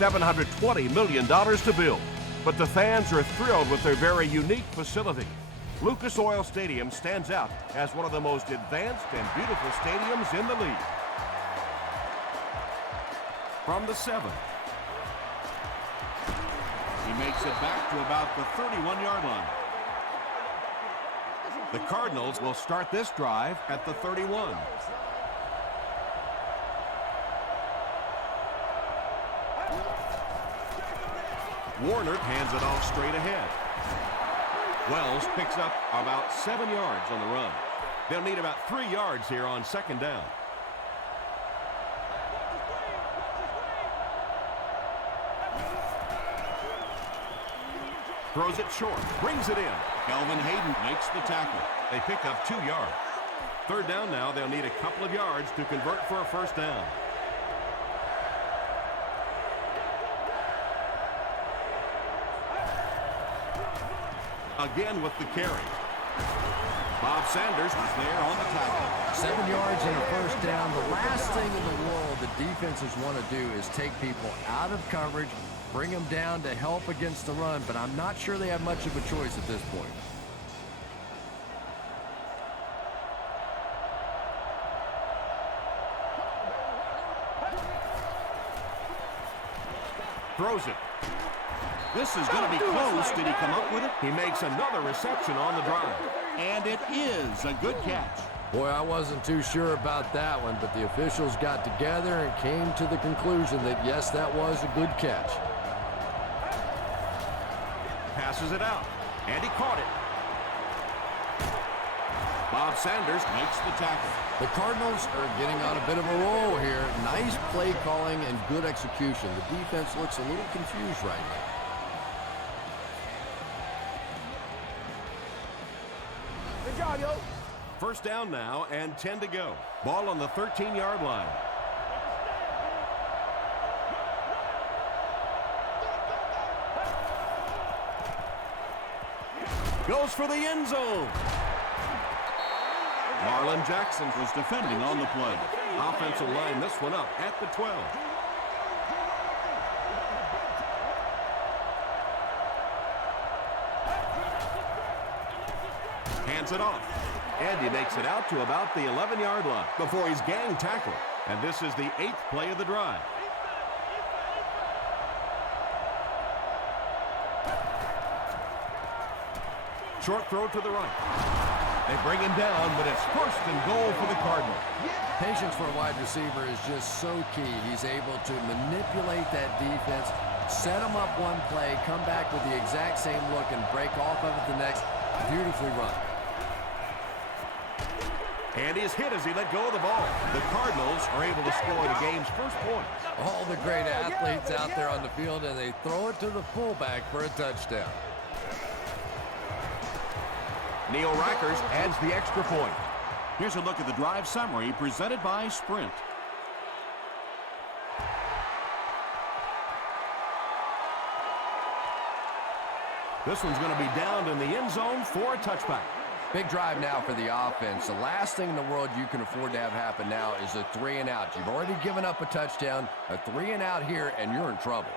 $720 million to build. But the fans are thrilled with their very unique facility. Lucas Oil Stadium stands out as one of the most advanced and beautiful stadiums in the league. From the 7. He makes it back to about the 31-yard line. The Cardinals will start this drive at the 31. Warner hands it off straight ahead. Wells picks up about 7 yards on the run. They'll need about 3 yards here on second down. Throws it short, brings it in. Kelvin Hayden makes the tackle. They pick up 2 yards. Third down now, they'll need a couple of yards to convert for a first down. Again with the carry. Bob Sanders was there on the tackle. 7 yards and a first down. The last thing in the world that defenses want to do is take people out of coverage, bring them down to help against the run, but I'm not sure they have much of a choice at this point. Throws it. This is going to be close. Did he come up with it? He makes another reception on the drive. And it is a good catch. Boy, I wasn't too sure about that one, but the officials got together and came to the conclusion that, yes, that was a good catch. Passes it out, and he caught it. Bob Sanders makes the tackle. The Cardinals are getting on a bit of a roll here. Nice play calling and good execution. The defense looks a little confused right now. Good job, yo. First down now and 10 to go. Ball on the 13-yard line. Goes for the end zone. Marlon Jackson was defending on the play. Offensive line this one up at the 12. Hands it off. And he makes it out to about the 11-yard line before he's gang tackled. And this is the 8th play of the drive. Short throw to the right. They bring him down, but it's first and goal for the Cardinals. Patience for a wide receiver is just so key. He's able to manipulate that defense, set him up one play, come back with the exact same look, and break off of it the next. Beautifully run. And he's hit as he let go of the ball. The Cardinals are able to score the game's first point. All the great athletes out there on the field, and they throw it to the fullback for a touchdown. Neil Reichers adds the extra point. Here's a look at the drive summary presented by Sprint. This one's going to be down in the end zone for a touchback. Big drive now for the offense. The last thing in the world you can afford to have happen now is a 3-and-out. You've already given up a touchdown, a 3-and-out here, and you're in trouble.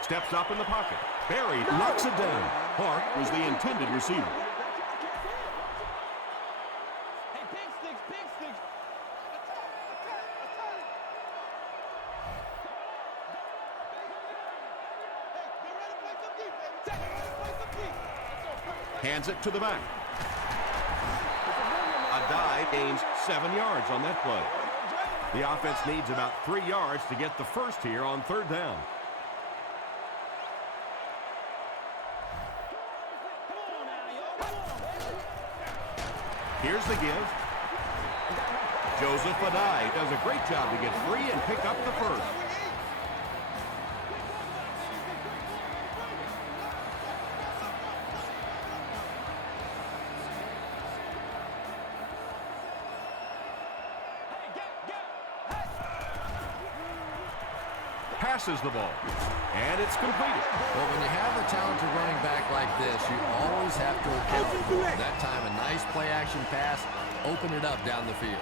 Steps up in the pocket. Barry knocks it down. Clark was the intended receiver. Hey, big sticks, big sticks. Hands it to the back. A dive gains 7 yards on that play. The offense needs about 3 yards to get the first here on third down. Here's the give. Joseph Adai does a great job to get free and pick up the first. passes the ball, and it's completed. Well, when you have a talented running back like this, you always have to account for it. That time, a nice play-action pass, open it up down the field.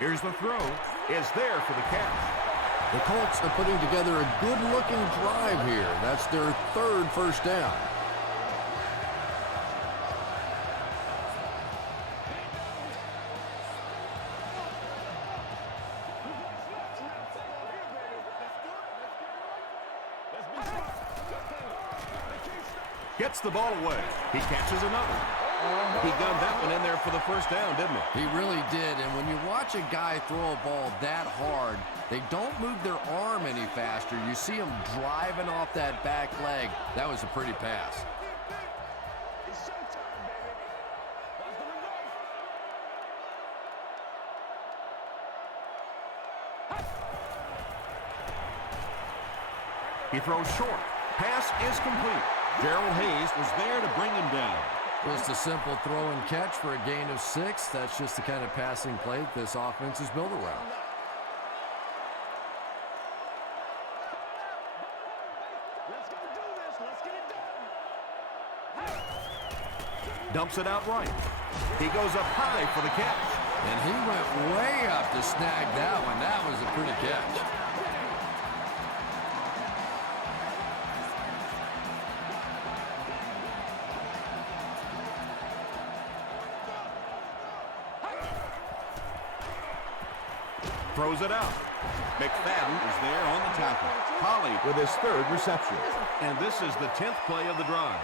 Here's the throw. Is there for the catch. The Colts are putting together a good-looking drive here. That's their third first down. Gets the ball away. He catches another. He gunned that one in there for the first down, didn't he? He really did, and when you watch a guy throw a ball that hard, they don't move their arm any faster. You see him driving off that back leg. That was a pretty pass. He throws short. Pass is complete. Gerald Hayes was there to bring him down. Just a simple throw and catch for a gain of 6. That's just the kind of passing play that this offense is built around. Let's go do this. Let's get it done. Dumps it out right. He goes up high for the catch. And he went way up to snag that one. That was a pretty catch. Throws it out. McFadden is there on the tackle. Holly With his third reception. And this is the 10th play of the drive.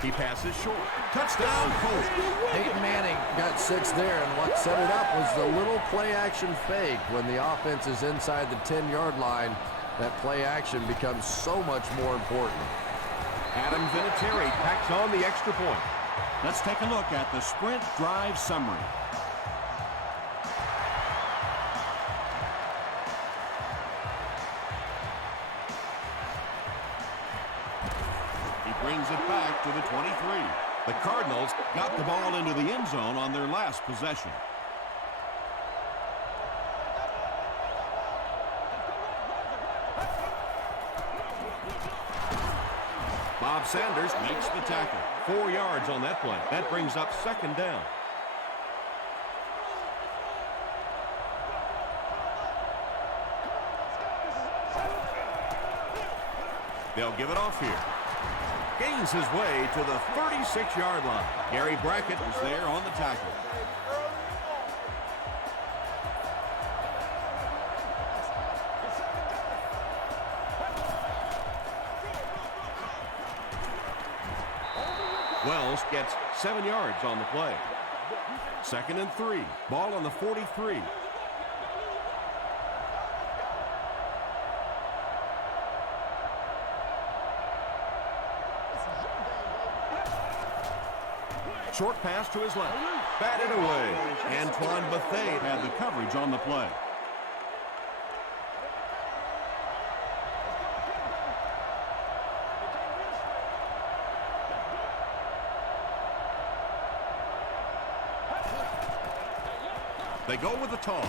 He passes short. Touchdown, Colts. Peyton Manning got 6 there, and what set it up was the little play-action fake. When the offense is inside the 10-yard line, that play-action becomes so much more important. Adam Vinatieri packs on the extra point. Let's take a look at the sprint drive summary. He brings it back to the 23. The Cardinals got the ball into the end zone on their last possession. Bob Sanders makes the tackle. 4 yards on that play. That brings up second down. They'll give it off here. Gains his way to the 36-yard line. Gary Brackett is there on the tackle. Wells gets 7 yards on the play. 2nd and 3. Ball on the 43. Short pass to his left. Batted away. Antoine Bethea Had the coverage on the play. They go with the toss.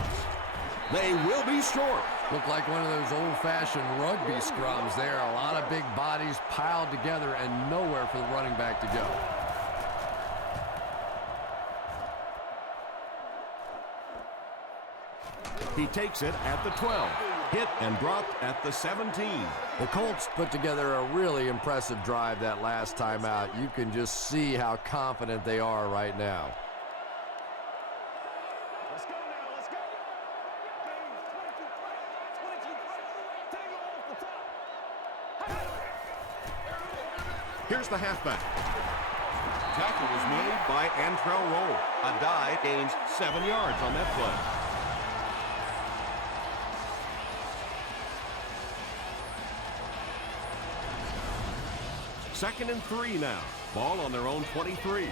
They will be short. Looked like one of those old-fashioned rugby scrums there. A lot of big bodies piled together and nowhere for the running back to go. He takes it at the 12. Hit and dropped at the 17. The Colts put together a really impressive drive that last time out. You can just see how confident they are right now. Let's go now. Let's go. Take off the top. Here's the halfback. Tackle was made by Antrell Roll. A dive gains 7 yards on that play. Second and 3 now. Ball on their own 23.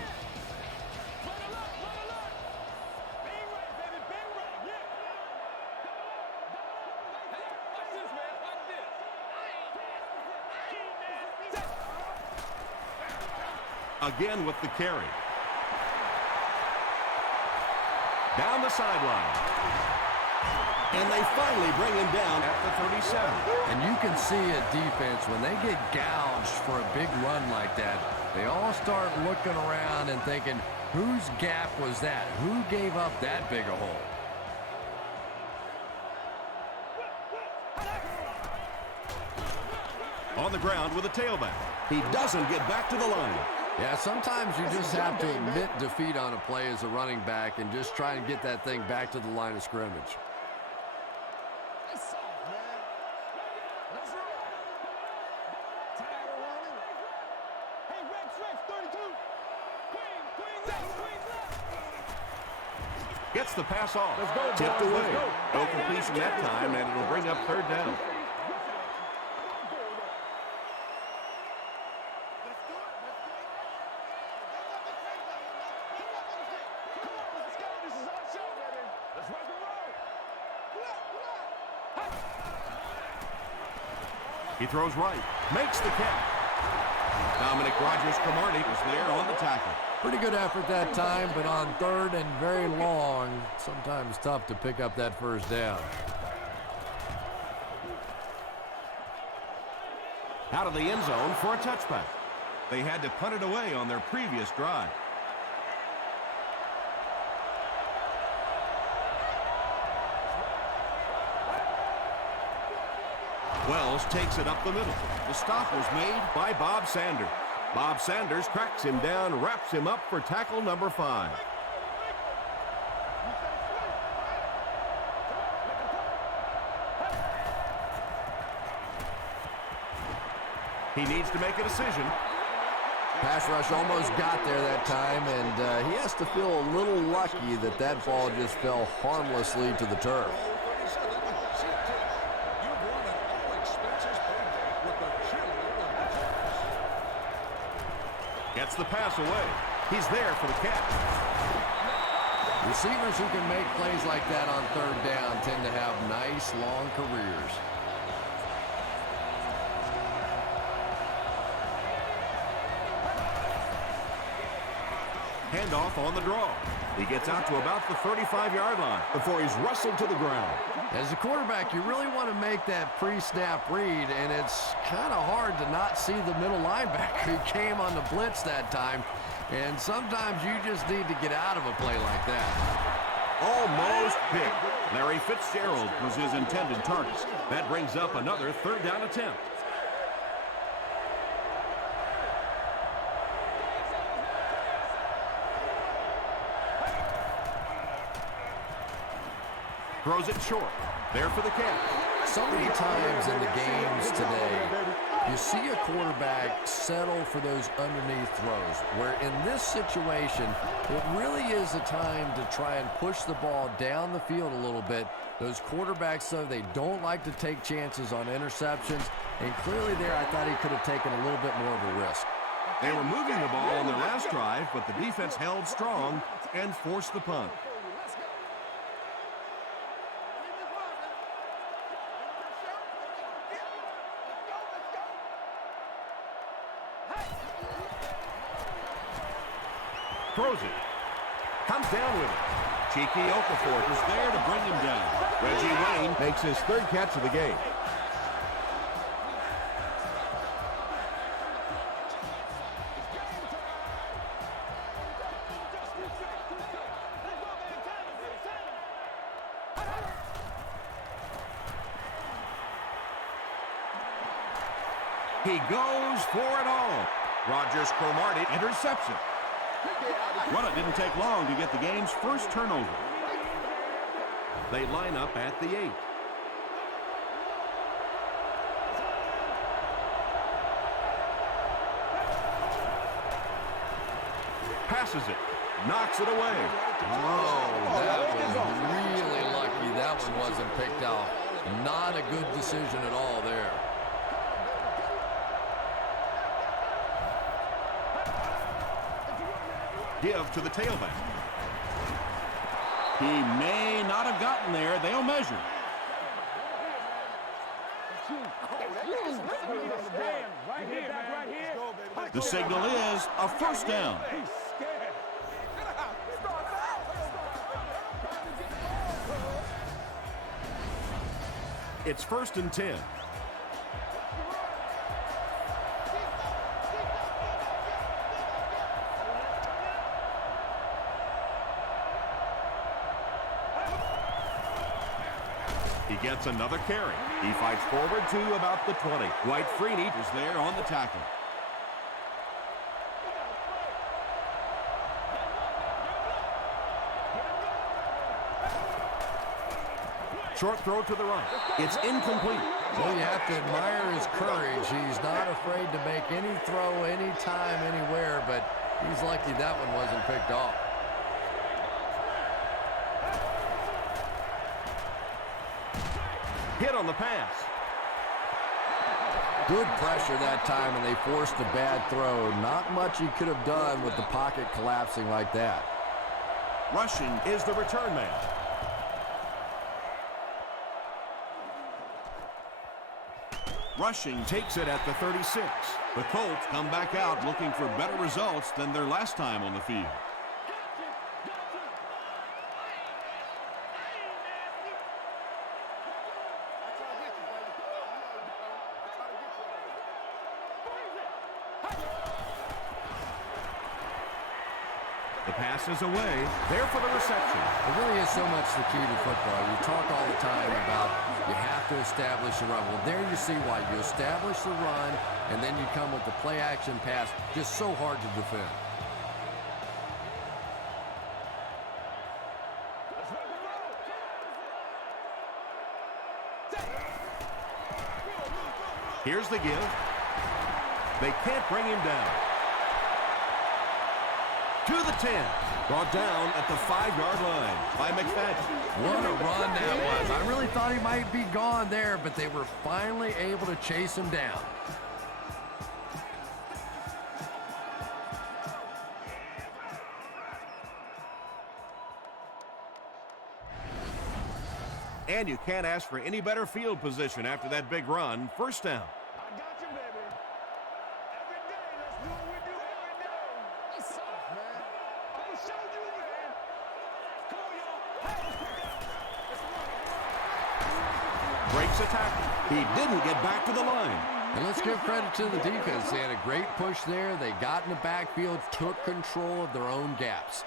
Again with the carry. Down the sideline. And they finally bring him down at the 37. And you can see a defense, when they get gouged for a big run like that, they all start looking around and thinking, whose gap was that? Who gave up that big a hole? On the ground with a tailback. He doesn't get back to the line. Yeah, sometimes you just have to admit defeat on a play as a running back and just try and get that thing back to the line of scrimmage. Gets the pass off. Let's go, Tipped boys. away. Let's go. No completion that time, and it'll bring up third down. He throws right. Makes the catch. Dominic Rodgers-Cromartie is there on the tackle. Pretty good effort that time, but on third and very long, sometimes tough to pick up that first down. Out of the end zone for a touchback. They had to punt it away on their previous drive. Wells takes it up the middle. The stop was made by Bob Sanders. Bob Sanders cracks him down, wraps him up for tackle number 5. He needs to make a decision. Pass rush almost got there that time, and he has to feel a little lucky that that ball just fell harmlessly to the turf. Gets the pass away. He's there for the catch. Receivers who can make plays like that on third down tend to have nice, long careers. Handoff on the draw. He gets out to about the 35-yard line before he's wrestled to the ground. As a quarterback, you really want to make that pre-snap read, and it's kind of hard to not see the middle linebacker. He came on the blitz that time, and sometimes you just need to get out of a play like that. Almost picked. Larry Fitzgerald was his intended target. That brings up another third down attempt. Throws it short. There for the catch. So many times in the games today, you see a quarterback settle for those underneath throws, where in this situation, it really is a time to try and push the ball down the field a little bit. Those quarterbacks, though, they don't like to take chances on interceptions, and clearly there I thought he could have taken a little bit more of a risk. They were moving the ball on their last drive, but the defense held strong and forced the punt. Throws it. Comes down with it. Cheeky Okafor is there to bring him down. Reggie Wayne makes his third catch of the game. He goes for it all. Rodgers-Cromartie intercepts it. Well, it didn't take long to get the game's first turnover. They line up at the 8. Passes it. Knocks it away. Oh, that was really lucky that one wasn't picked out. Not a good decision at all there. Give to the tailback. He may not have gotten there. They'll measure. Right here, back right here. The signal is a first down. He's scared. It's 1st and 10. He gets another carry. He fights forward to about the 20. Dwight Freeney is there on the tackle. Short throw to the right. It's incomplete. Well, you have to admire his courage. He's not afraid to make any throw, anytime, anywhere, but he's lucky that one wasn't picked off. Hit on the pass. Good pressure that time, and they forced a bad throw. Not much he could have done with the pocket collapsing like that. Rushing is the return man. Rushing takes it at the 36. The Colts come back out looking for better results than their last time on the field. The pass is away. There for the reception. It really is so much the key to football. You talk all the time about you have to establish a run. Well, there you see why. You establish the run, and then you come with the play-action pass. Just so hard to defend. Here's the give. They can't bring him down. To the 10. Brought down at the 5-yard line by McFadden. What a run that was. I really thought he might be gone there, but they were finally able to chase him down. And you can't ask for any better field position after that big run. First down. I got you, baby. Every day, let's do what we do every day. He's soft, man. I'm going to show you, man. Come on, y'all. Hey, let's Breaks a tackle. He didn't get back to the line. And let's give credit to the defense. They had a great push there. They got in the backfield, took control of their own gaps.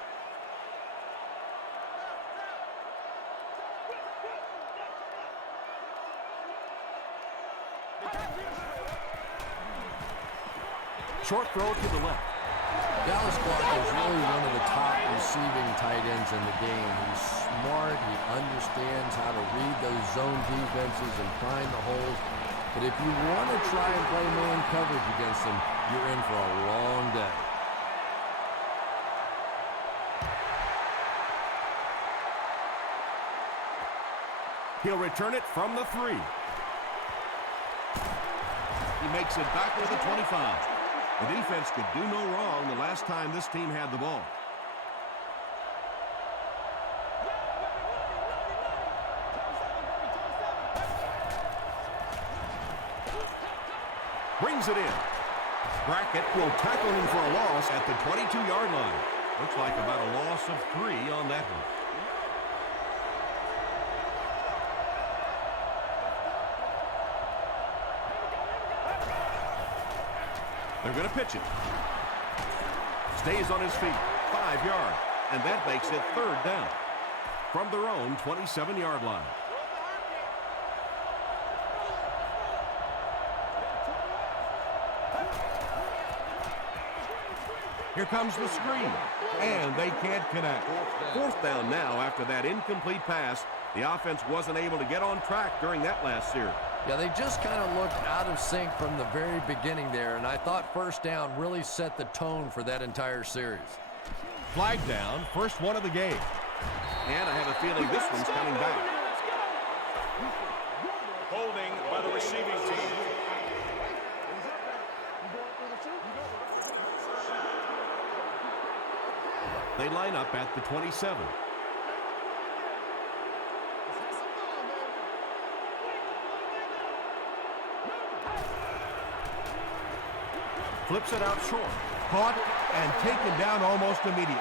Short throw to the left. Dallas Clark is really one of the top receiving tight ends in the game. He's smart. He understands how to read those zone defenses and find the holes. But if you want to try and play man coverage against him, you're in for a long day. He'll return it from the 3. He makes it back to the 25. The defense could do no wrong the last time this team had the ball. Brings it in. Brackett will tackle him for a loss at the 22-yard line. Looks like about a loss of 3 on that one. They're going to pitch it. Stays on his feet. 5 yards. And that makes it 3rd down. From their own 27-yard line. Here comes the screen. And they can't connect. 4th down now after that incomplete pass. The offense wasn't able to get on track during that last series. Yeah, they just kind of looked out of sync from the very beginning there, and I thought first down really set the tone for that entire series. Flag down, first one of the game. And I have a feeling this one's coming back. Holding by the receiving team. They line up at the 27. Flips it out short. Caught and taken down almost immediately.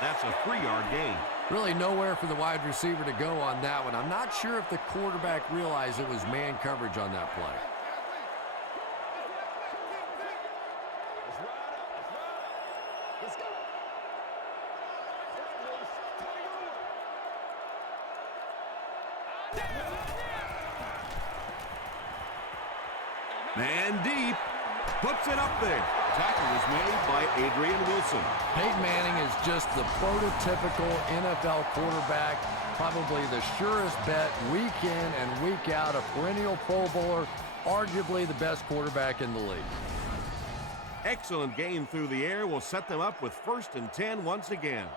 That's a 3-yard gain. Really nowhere for the wide receiver to go on that one. I'm not sure if the quarterback realized it was man coverage on that play. Let's go. Man deep. Puts it up there. Tackle is made by Adrian Wilson. Peyton Manning is just the prototypical NFL quarterback, probably the surest bet week in and week out, a perennial Pro Bowler, arguably the best quarterback in the league. Excellent game through the air will set them up with 1st and 10 once again.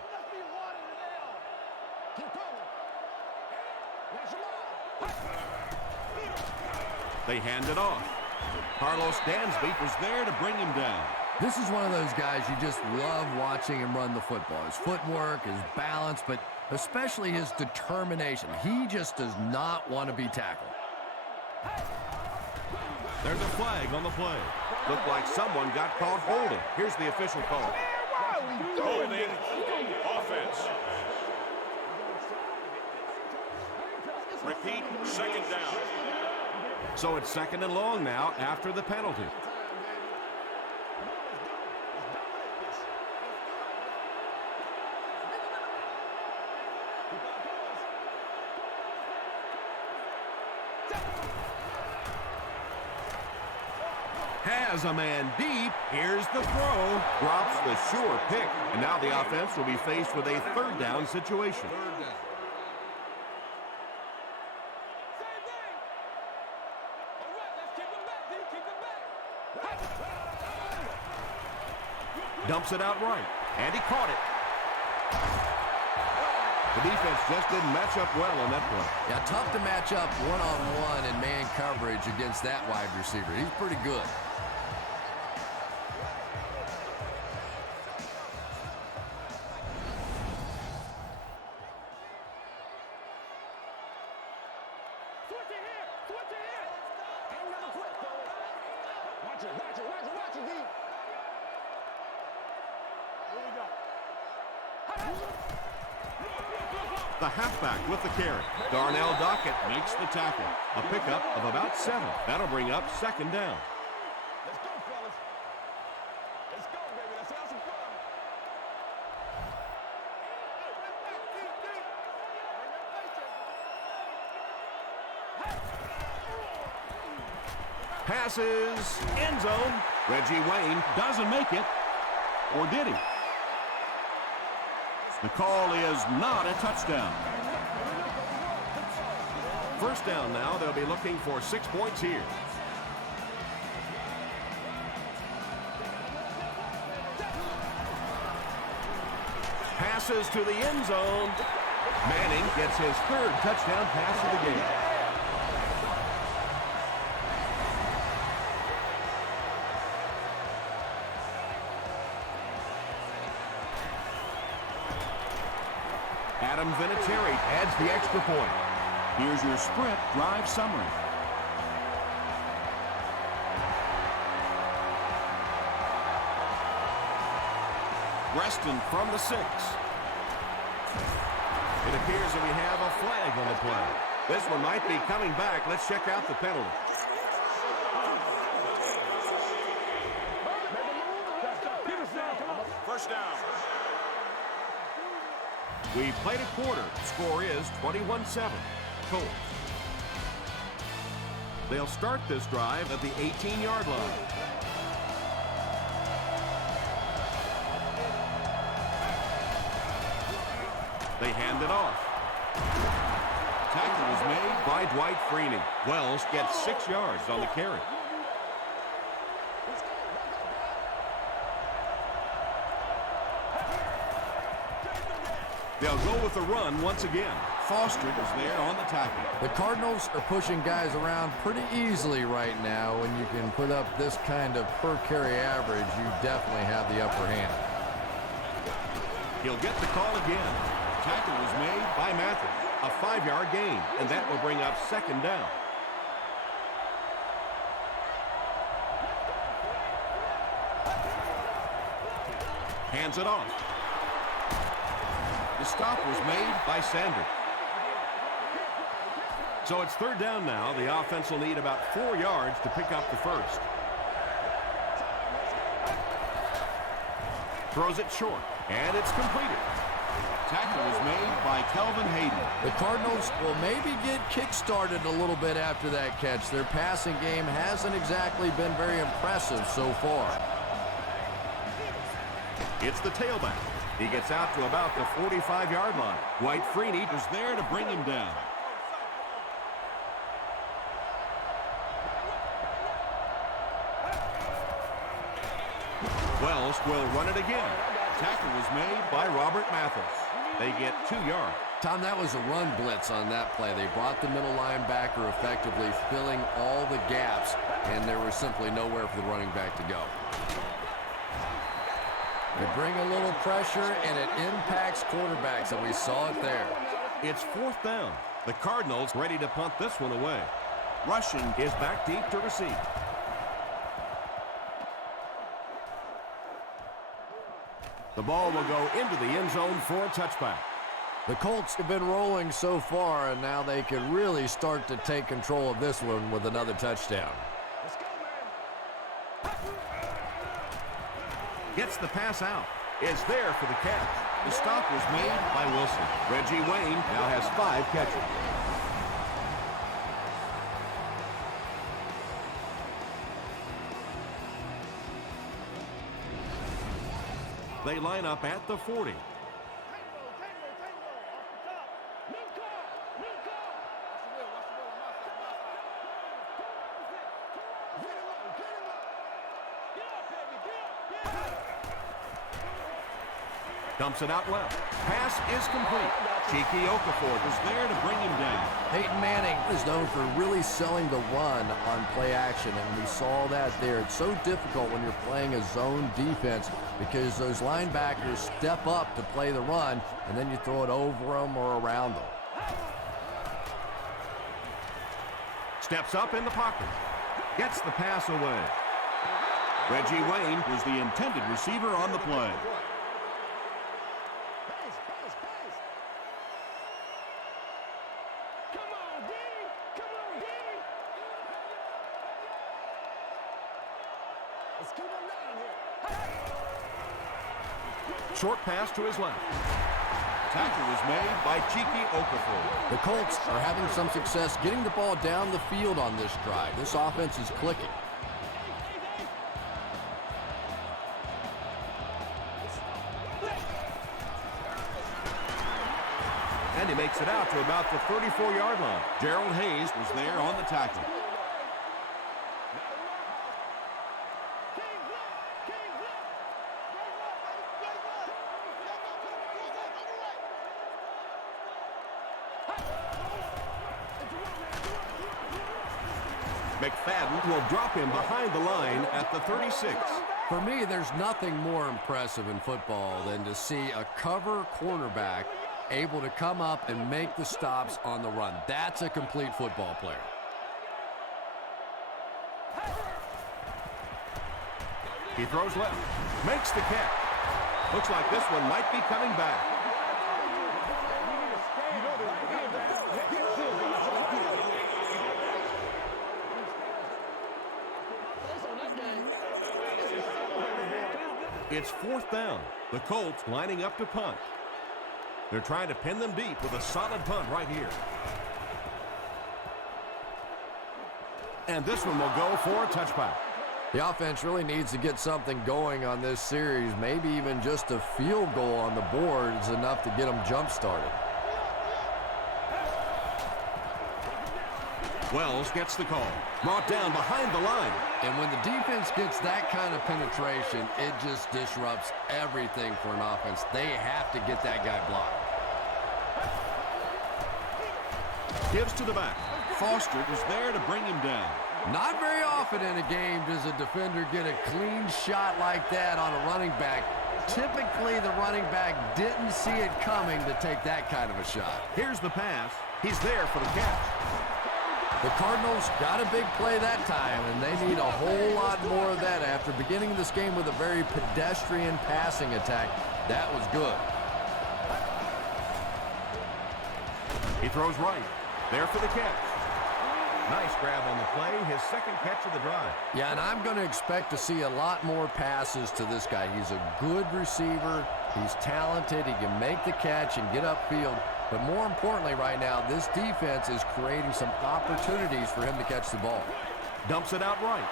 They hand it off. Carlos Dansby was there to bring him down. This is one of those guys you just love watching him run the football. His footwork, his balance, but especially his determination. He just does not want to be tackled. There's a flag on the play. Looked like someone got caught holding. Here's the official call. Holding offense. Repeat, 2nd down. So it's 2nd and long now after the penalty. Has a man deep. Here's the throw. Drops the sure pick. And now the offense will be faced with a 3rd down situation. Dumps it out right. And he caught it. The defense just didn't match up well on that play. Yeah, tough to match up one-on-one in man coverage against that wide receiver. He's pretty good. The halfback with the carry. Darnell Dockett makes the tackle. A pickup of about 7. That'll bring up 2nd down. Let's go, fellas. Let's go, baby. Let's have some fun. Passes. End zone. Reggie Wayne doesn't make it. Or did he? The call is not a touchdown. 1st down now. They'll be looking for 6 points here. Passes to the end zone. Manning gets his 3rd touchdown pass of the game. Adam Vinatieri adds the extra point. Here's your sprint drive summary. Reston from the 6. It appears that we have a flag on the play. This one might be coming back. Let's check out the penalty. First down. We played a quarter. Score is 21-7. Colts. They'll start this drive at the 18-yard line. They hand it off. Tackle is made by Dwight Freeney. Wells gets 6 yards on the carry. They'll go with the run once again. Foster is there on the tackle. The Cardinals are pushing guys around pretty easily right now. When you can put up this kind of per carry average, you definitely have the upper hand. He'll get the call again. Tackle was made by Mathis. A 5-yard gain, and that will bring up 2nd down. Hands it off. The stop was made by Sanders. So it's third down now. The offense will need about 4 yards to pick up the first. Throws it short, and it's completed. Tackle was made by Kelvin Hayden. The Cardinals will maybe get kick-started a little bit after that catch. Their passing game hasn't exactly been very impressive so far. It's the tailback. He gets out to about the 45-yard line. White Freeney is there to bring him down. Wells will run it again. Tackle was made by Robert Mathis. They get 2 yards. Tom, that was a run blitz on that play. They brought the middle linebacker effectively filling all the gaps, and there was simply nowhere for the running back to go. They bring a little pressure, and it impacts quarterbacks, and we saw it there. It's fourth down. The Cardinals ready to punt this one away. Rushing is back deep to receive. The ball will go into the end zone for a touchback. The Colts have been rolling so far, and now they can really start to take control of this one with another touchdown. Gets the pass out. Is there for the catch. The stop was made by Wilson. Reggie Wayne now has 5 catches. They line up at the 40. Dumps it out left. Pass is complete. Cheeky Okafor is there to bring him down. Peyton Manning is known for really selling the run on play action, and we saw that there. It's so difficult when you're playing a zone defense because those linebackers step up to play the run, and then you throw it over them or around them. Steps up in the pocket. Gets the pass away. Reggie Wayne was the intended receiver on the play. Short pass to his left. Tackle was made by Cheeky Okafor. The Colts are having some success getting the ball down the field on this drive. This offense is clicking. And he makes it out to about the 34-yard line. Gerald Hayes was there on the tackle. McFadden will drop him behind the line at the 36. For me, there's nothing more impressive in football than to see a cover cornerback able to come up and make the stops on the run. That's a complete football player. He throws left, makes the catch. Looks like this one might be coming back. It's fourth down. The Colts lining up to punt. They're trying to pin them deep with a solid punt right here. And this one will go for a touchback. The offense really needs to get something going on this series. Maybe even just a field goal on the board is enough to get them jump-started. Wells gets the call. Brought down behind the line. And when the defense gets that kind of penetration, it just disrupts everything for an offense. They have to get that guy blocked. Gives to the back. Foster is there to bring him down. Not very often in a game does a defender get a clean shot like that on a running back. Typically, the running back didn't see it coming to take that kind of a shot. Here's the pass. He's there for the catch. The Cardinals got a big play that time, and they need a whole lot more of that after beginning this game with a very pedestrian passing attack. That was good. He throws right. There for the catch. Nice grab on the play, his second catch of the drive. Yeah, and I'm going to expect to see a lot more passes to this guy. He's a good receiver. He's talented. He can make the catch and get upfield. But more importantly right now, this defense is creating some opportunities for him to catch the ball. Dumps it out right.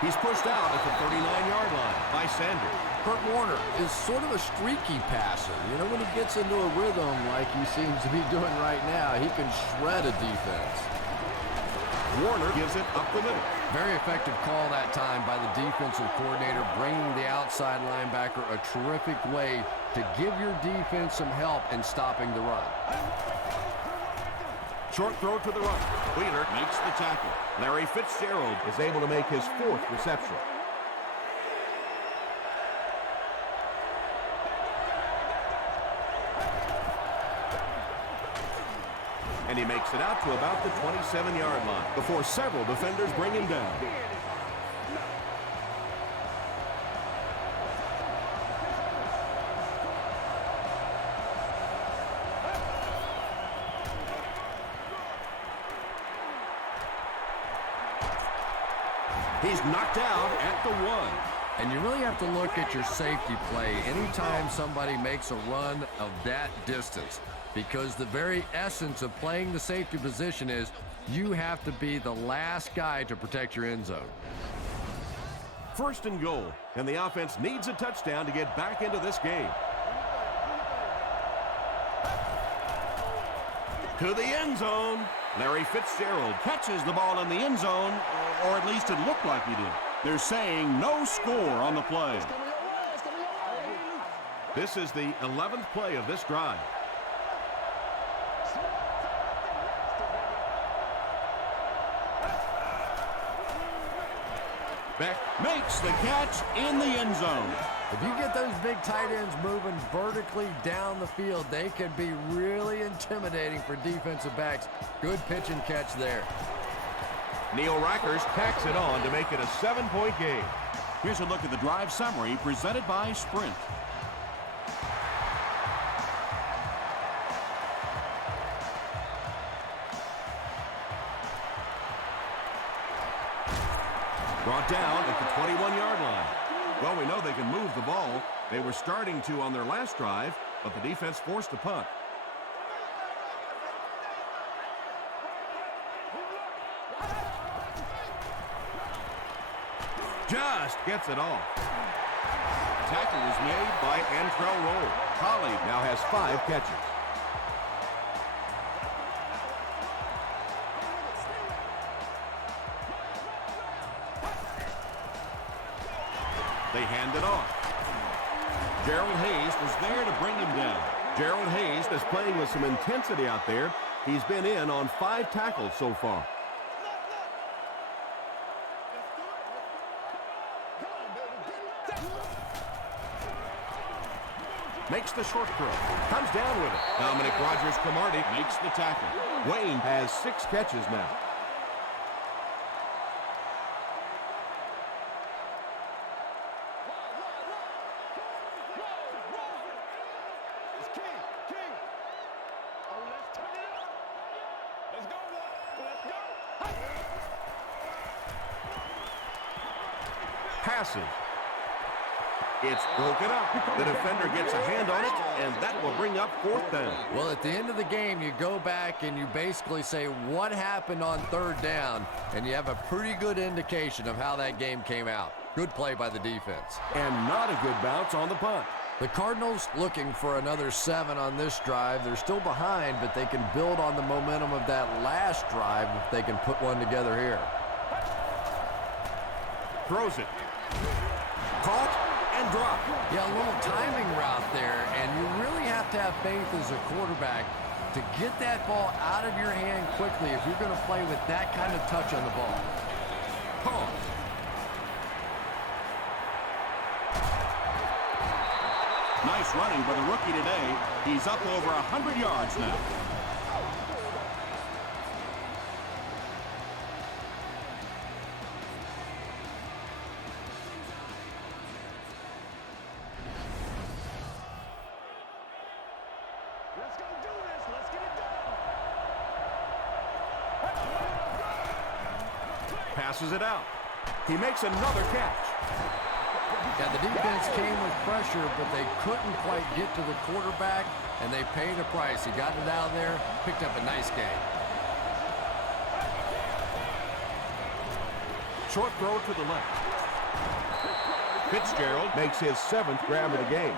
He's pushed out at the 39-yard line by Sanders. Kurt Warner is sort of a streaky passer. You know, when he gets into a rhythm like he seems to be doing right now, he can shred a defense. Warner gives it up the middle. Very effective call that time by the defensive coordinator, bringing the outside linebacker a terrific way to give your defense some help in stopping the run. Short throw to the right. Wheeler makes the tackle. Larry Fitzgerald is able to make his fourth reception. And he makes it out to about the 27-yard line before several defenders bring him down. He's knocked out at the 1. And you really have to look at your safety play anytime somebody makes a run of that distance, because the very essence of playing the safety position is you have to be the last guy to protect your end zone. First and goal, and the offense needs a touchdown to get back into this game. To the end zone. Larry Fitzgerald catches the ball in the end zone, Or at least it looked like he did. They're saying no score on the play. This is the 11th play of this drive. Beck makes the catch in the end zone. If you get those big tight ends moving vertically down the field, they can be really intimidating for defensive backs. Good pitch and catch there. Neil Rackers tacks it on to make it a 7-point game. Here's a look at the drive summary presented by Sprint. Brought down at the 21-yard line. Well, we know they can move the ball. They were starting to on their last drive, but the defense forced a punt. Just gets it off. Tackle is made by Antrell Roll. Collie now has 5 catches. They hand it off. Gerald Hayes was there to bring him down. Gerald Hayes is playing with some intensity out there. He's been in on 5 tackles so far. Makes the short throw. Comes down with it. Dominic Rodgers-Cromartie makes the tackle. Wayne has 6 catches now. Passes. It's broken up. The defender gets a hand on it, and that will bring up 4th down. Well, at the end of the game, you go back and you basically say what happened on 3rd down, and you have a pretty good indication of how that game came out. Good play by the defense. And not a good bounce on the punt. The Cardinals looking for another 7 on this drive. They're still behind, but they can build on the momentum of that last drive if they can put one together here. Throws it. Caught and dropped. Yeah, a little timing route there, and you really have to have faith as a quarterback to get that ball out of your hand quickly if you're going to play with that kind of touch on the ball. Caught. Nice running by the rookie today. He's up over 100 yards now. Passes it out. He makes another catch. Yeah, the defense came with pressure, but they couldn't quite get to the quarterback, and they paid a price. He got it out of there, picked up a nice game. Short throw to the left. Fitzgerald makes his 7th grab of the game.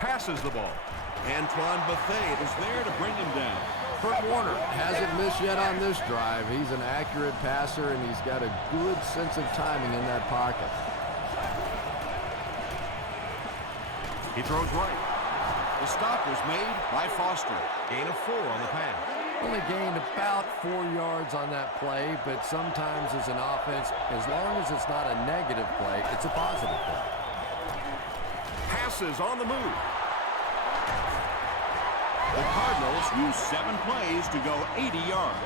Passes the ball. Antoine Bethea is there to bring him down. Kurt Warner hasn't missed yet on this drive. He's an accurate passer, and he's got a good sense of timing in that pocket. He throws right. The stop was made by Foster. Gain of 4 on the pass. Only gained about 4 yards on that play, but sometimes as an offense, as long as it's not a negative play, it's a positive play. Passes on the move. The Cardinals use 7 plays to go 80 yards.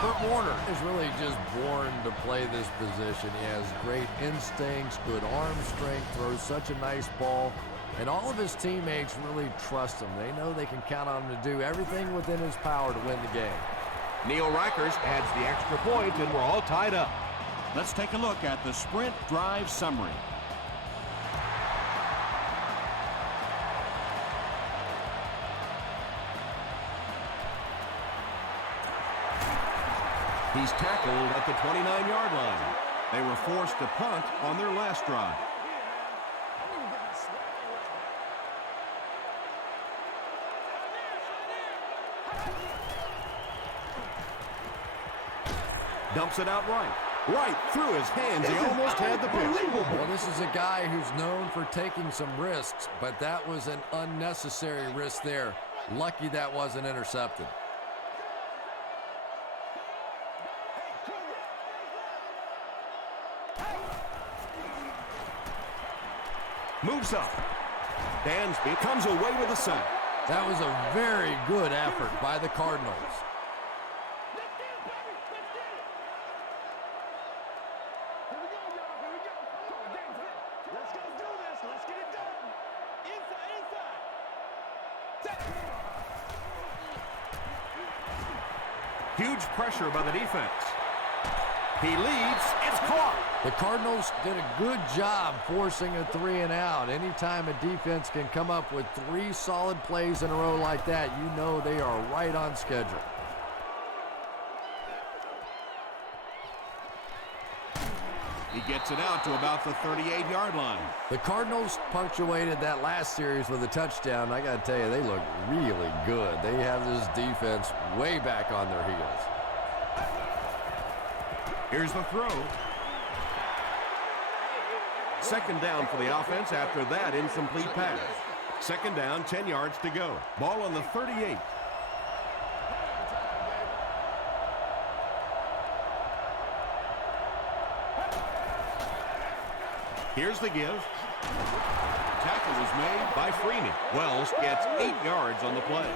Kurt Warner is really just born to play this position. He has great instincts, good arm strength, throws such a nice ball, and all of his teammates really trust him. They know they can count on him to do everything within his power to win the game. Neil Reichers adds the extra point, and we're all tied up. Let's take a look at the sprint drive summary. He's tackled at the 29-yard line. They were forced to punt on their last drive. Dumps it out right through his hands. He almost had the pitch. Well, this is a guy who's known for taking some risks, but that was an unnecessary risk there. Lucky that wasn't intercepted. Moves up. Dansby comes away with a sack. That was a very good effort by the Cardinals. Huge pressure by the defense. He leads. It's caught. The Cardinals did a good job forcing a 3 and out. Anytime a defense can come up with 3 solid plays in a row like that, you know they are right on schedule. He gets it out to about the 38-yard line. The Cardinals punctuated that last series with a touchdown. I got to tell you, they look really good. They have this defense way back on their heels. Here's the throw. Second down for the offense after that incomplete pass. Second down, 10 yards to go. Ball on the 38. Here's the give. Tackle was made by Freeney. Wells gets 8 yards on the play.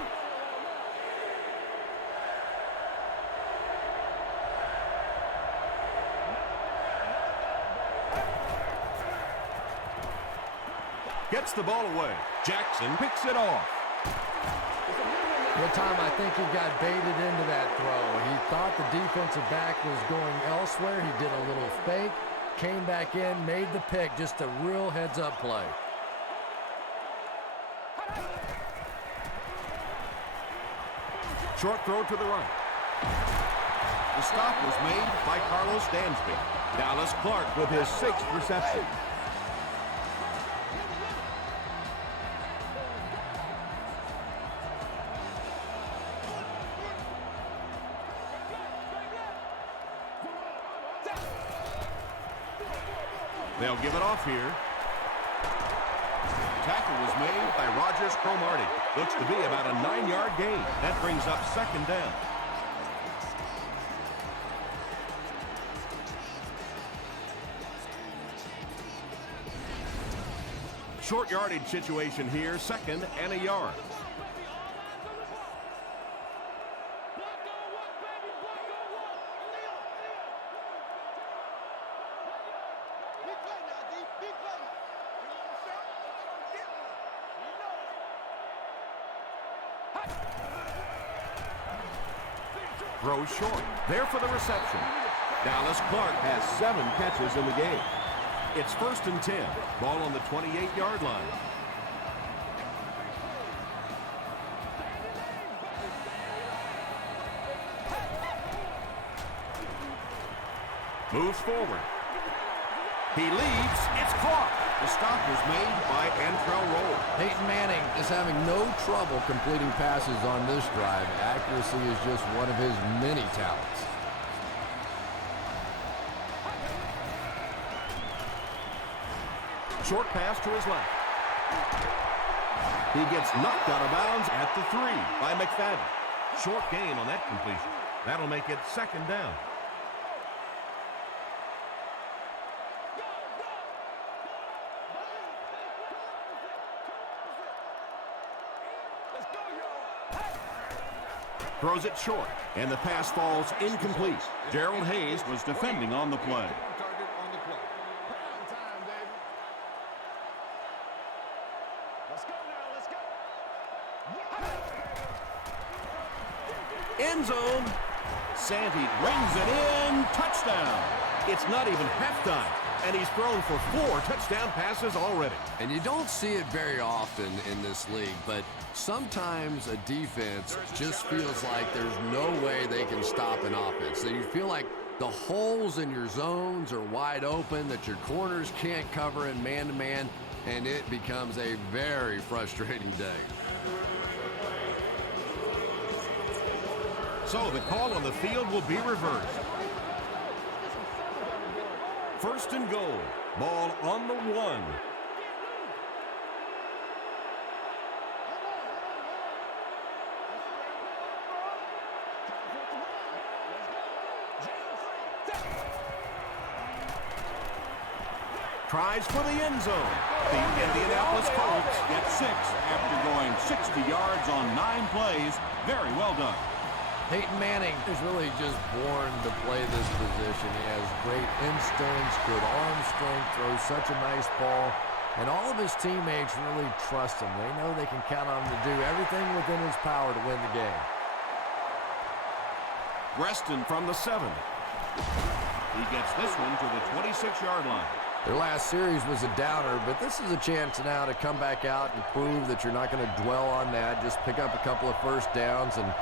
Gets the ball away. Jackson picks it off. One time I think he got baited into that throw. He thought the defensive back was going elsewhere. He did a little fake, came back in, made the pick. Just a real heads-up play. Short throw to the right. The stop was made by Carlos Dansby. Dallas Clark with his 6th reception. They'll give it off here. Tackle was made by Rogers Cromartie. Looks to be about a 9-yard gain. That brings up second down. Short yardage situation here, 2nd and a yard. Throws short. There for the reception. Dallas Clark has 7 catches in the game. It's 1st and 10. Ball on the 28-yard line. Moves forward. He leads. It's caught. The stop was made by Antrell Roll. Peyton Manning is having no trouble completing passes on this drive. Accuracy is just one of his many talents. Short pass to his left. He gets knocked out of bounds at the 3 by McFadden. Short gain on that completion. That'll make it 2nd down. Throws it short, and the pass falls incomplete. Gerald Hayes was defending on the play. Target on the play. Prime time, baby. Let's go now. Let's go. End zone. Sandy brings it in. Touchdown. It's not even halftime, and he's thrown for 4 touchdown passes already. And you don't see it very often in this league, but sometimes a defense just feels like there's no way they can stop an offense. So you feel like the holes in your zones are wide open, that your corners can't cover in man-to-man, and it becomes a very frustrating day. So the call on the field will be reversed. 1st and goal. Ball on the 1. Tries for the end zone. The Indianapolis Colts Get 6 after going 60 yards on 9 plays. Very well done. Peyton Manning is really just born to play this position. He has great instincts, good arm strength, throws such a nice ball, and all of his teammates really trust him. They know they can count on him to do everything within his power to win the game. Reston from the 7. He gets this one to the 26-yard line. Their last series was a downer, but this is a chance now to come back out and prove that you're not going to dwell on that. Just pick up a couple of first downs, and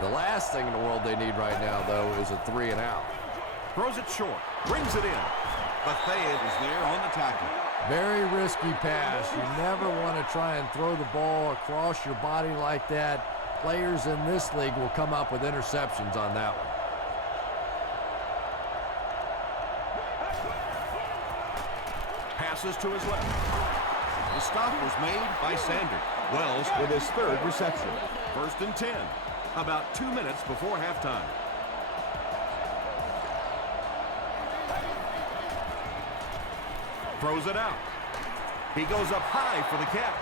the last thing in the world they need right now, though, is a 3 and out. Throws it short. Brings it in. Bethea is there on the tackle. Very risky pass. You never want to try and throw the ball across your body like that. Players in this league will come up with interceptions on that one. Passes to his left. The stop was made by Sanders. Wells with his 3rd reception. 1st and 10. About 2 minutes before halftime. Throws it out. He goes up high for the catch.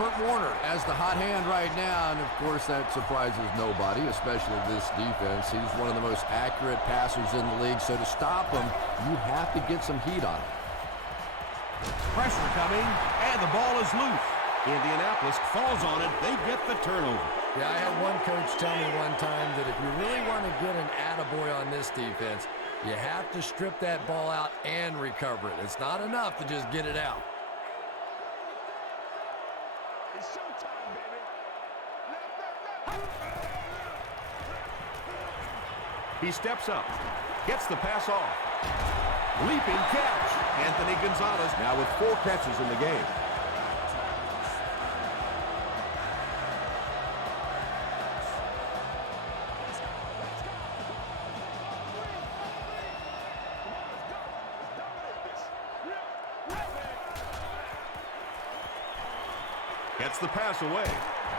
Kurt Warner has the hot hand right now, and of course that surprises nobody, especially this defense. He's one of the most accurate passers in the league, so to stop him, you have to get some heat on him. Pressure coming, and the ball is loose. Indianapolis falls on it. They get the turnover. Yeah, I had one coach tell me one time that if you really want to get an attaboy on this defense, you have to strip that ball out and recover it. It's not enough to just get it out. It's showtime, baby. He steps up, gets the pass off. Leaping catch. Anthony Gonzalez now with 4 catches in the game. Gets the pass away.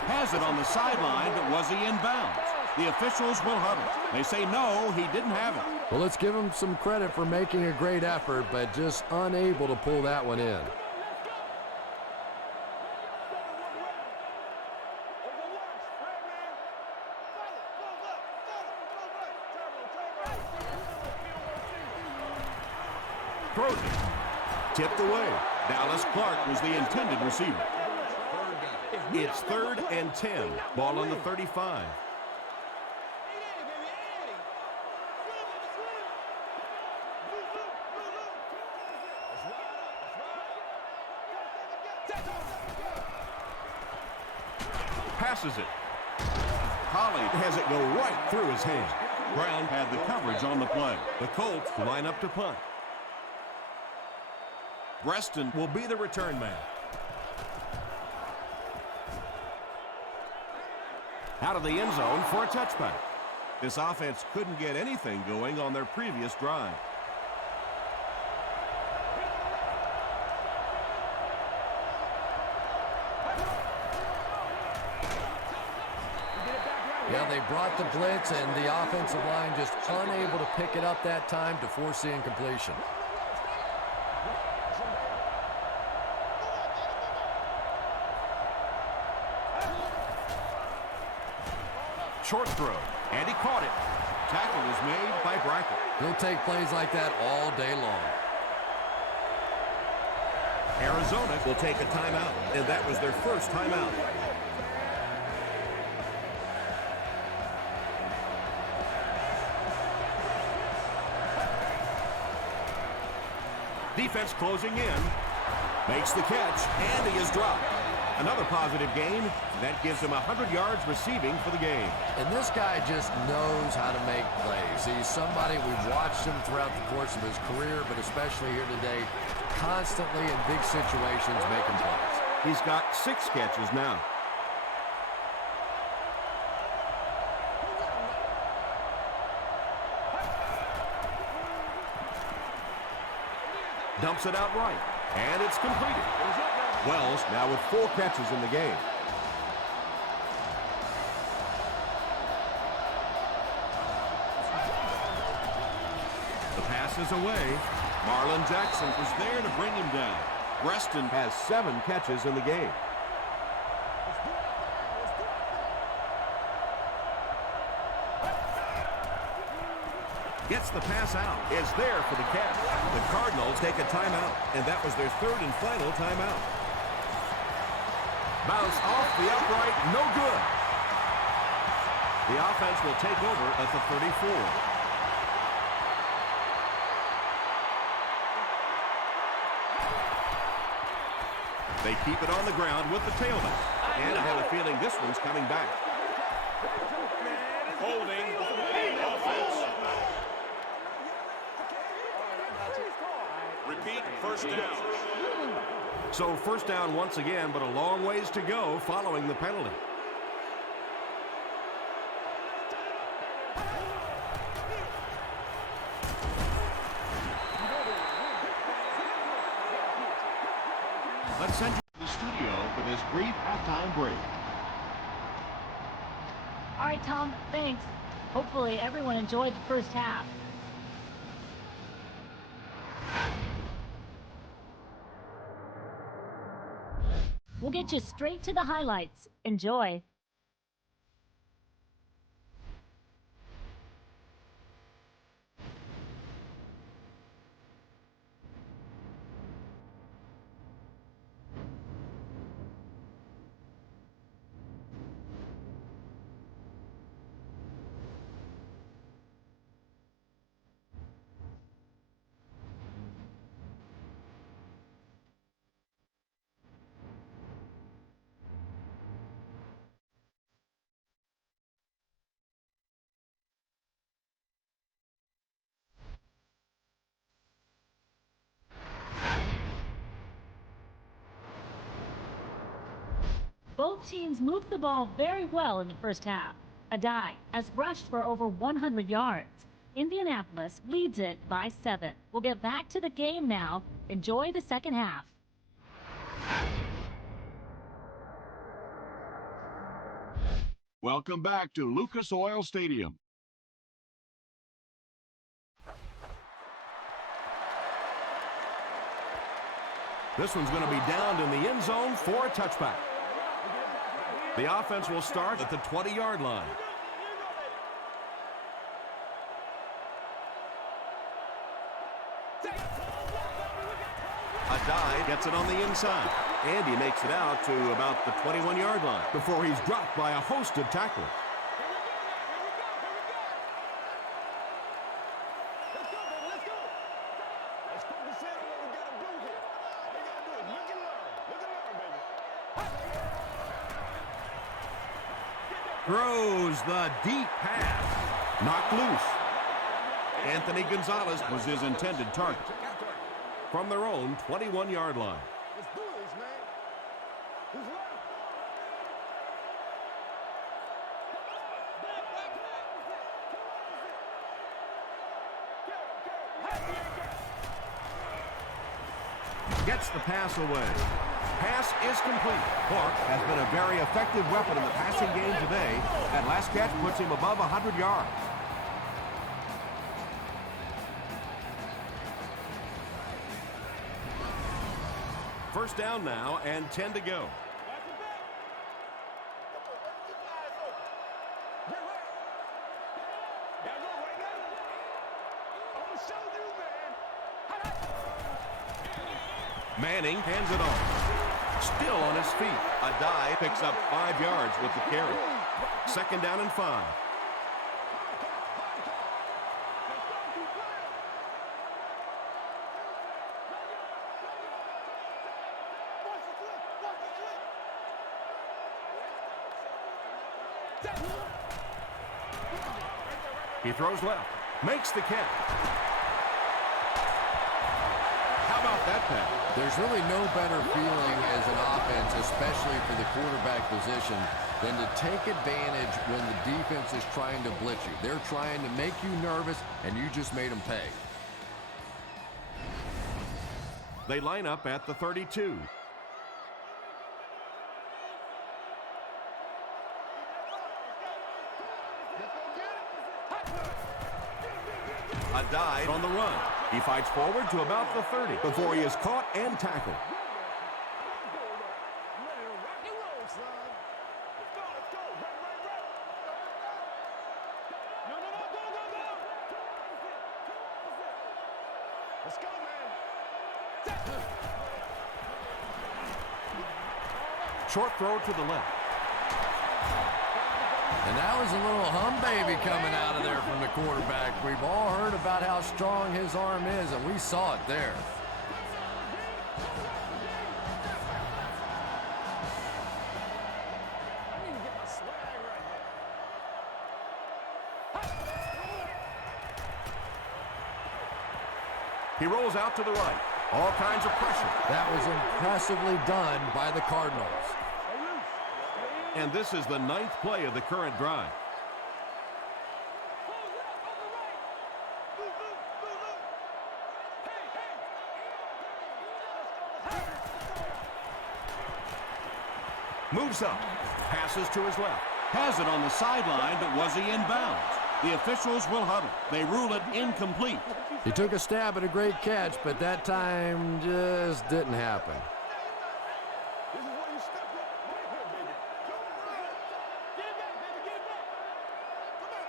Has it on the sideline, but was he in bounds? The officials will huddle. They say no, he didn't have it. Well, let's give him some credit for making a great effort, but just unable to pull that one in. Throws it. Tipped away. Dallas Clark was the intended receiver. It's 3rd and 10. Ball on the 35. Passes it. Holly has it go right through his hand. Brown had the coverage on the play. The Colts line up to punt. Preston will be the return man. Out of the end zone for a touchback. This offense couldn't get anything going on their previous drive. Yeah, they brought the blitz, and the offensive line just unable to pick it up that time to force the incompletion. Short throw, and he caught it. Tackle was made by Brackett. He'll take plays like that all day long. Arizona will take a timeout, and that was their first timeout. Defense closing in. Makes the catch, and he is dropped. Another positive gain. That gives him 100 yards receiving for the game. And this guy just knows how to make plays. He's somebody we've watched him throughout the course of his career, but especially here today, constantly in big situations making plays. He's got 6 catches now. Dumps it out right, and it's completed. Wells now with 4 catches in the game. The pass is away. Marlon Jackson was there to bring him down. Preston has 7 catches in the game. Gets the pass out. It's there for the catch. The Cardinals take a timeout, and that was their 3rd and final timeout. Bounce off the upright, no good. The offense will take over at the 34. They keep it on the ground with the tailback. And I have a feeling this one's coming back. Holding the offense. Repeat, first down. So first down once again, but a long ways to go following the penalty. Let's send you to the studio for this brief halftime break. All right, Tom, thanks. Hopefully everyone enjoyed the first half. We'll get you straight to the highlights. Enjoy. Both teams moved the ball very well in the first half. Adai has rushed for over 100 yards. Indianapolis leads it by 7. We'll get back to the game now. Enjoy the second half. Welcome back to Lucas Oil Stadium. This one's going to be downed in the end zone for a touchback. The offense will start at the 20-yard line. Adai gets it on the inside. And he makes it out to about the 21-yard line before he's dropped by a host of tacklers. Throws the deep pass. Knocked loose. Anthony Gonzalez was his intended target. From their own 21-yard line. Let's do this, man. Who's left? Gets the pass away. Pass is complete. Clark has been a very effective weapon in the passing game today. That last catch puts him above 100 yards. First down now and 10 to go. Manning hands it off. Still on his feet. A dive picks up 5 yards with the carry. Second down and 5. He throws left. Makes the catch. How about that pass? There's really no better feeling as an offense, especially for the quarterback position, than to take advantage when the defense is trying to blitz you. They're trying to make you nervous, and you just made them pay. They line up at the 32. A dive on the run. He fights forward to about the 30 before he is caught and tackled. Let's go, man. Short throw to the left. And that was a little hum baby coming out of there from the quarterback. We've all heard about how strong his arm is, and we saw it there. He rolls out to the right. All kinds of pressure. That was impressively done by the Cardinals. And this is the 9th play of the current drive. Moves up. Passes to his left. Has it on the sideline, but was he in bounds? The officials will huddle. They rule it incomplete. He took a stab at a great catch, but that time just didn't happen. This is where you step up right here, baby. Come on. Get it back, baby. Get it back.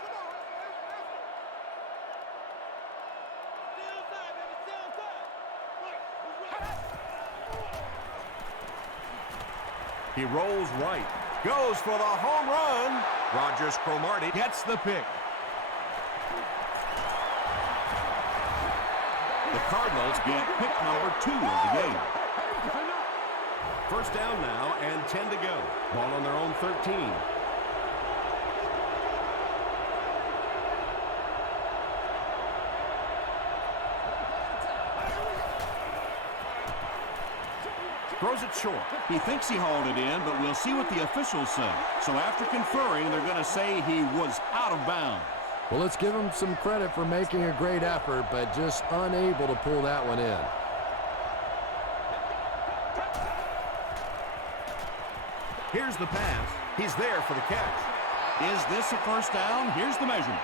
Come on, come on. Stay outside, baby. Stay outside. Right. He rolls right. Goes for the home run. Rogers Cromartie gets the pick. The Cardinals get pick number 2 of the game. First down now and 10 to go. Ball on their own 13. Throws it short. He thinks he hauled it in, but we'll see what the officials say. So after conferring, they're going to say he was out of bounds. Well, let's give him some credit for making a great effort, but just unable to pull that one in. Here's the pass. He's there for the catch. Is this a first down? Here's the measurement.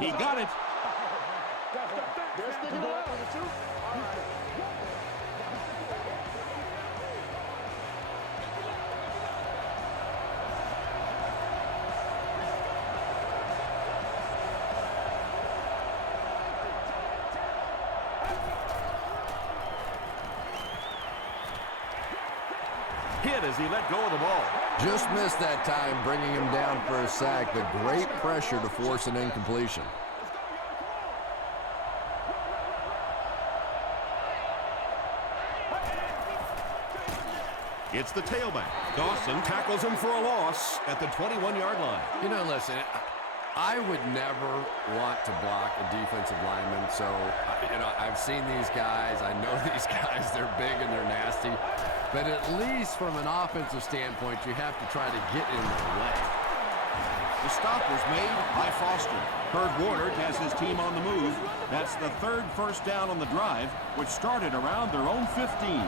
He got it. hit as he let go of the ball. Just missed that time, bringing him down for a sack, but great pressure to force an incompletion. It's the tailback. Dawson tackles him for a loss at the 21-yard line. You know, listen, I would never want to block a defensive lineman, so, I've seen these guys. I know these guys. They're big and they're nasty. But at least from an offensive standpoint, you have to try to get in their way. The stop was made by Foster. Kurt Warner has his team on the move. That's the third first down on the drive, which started around their own 15.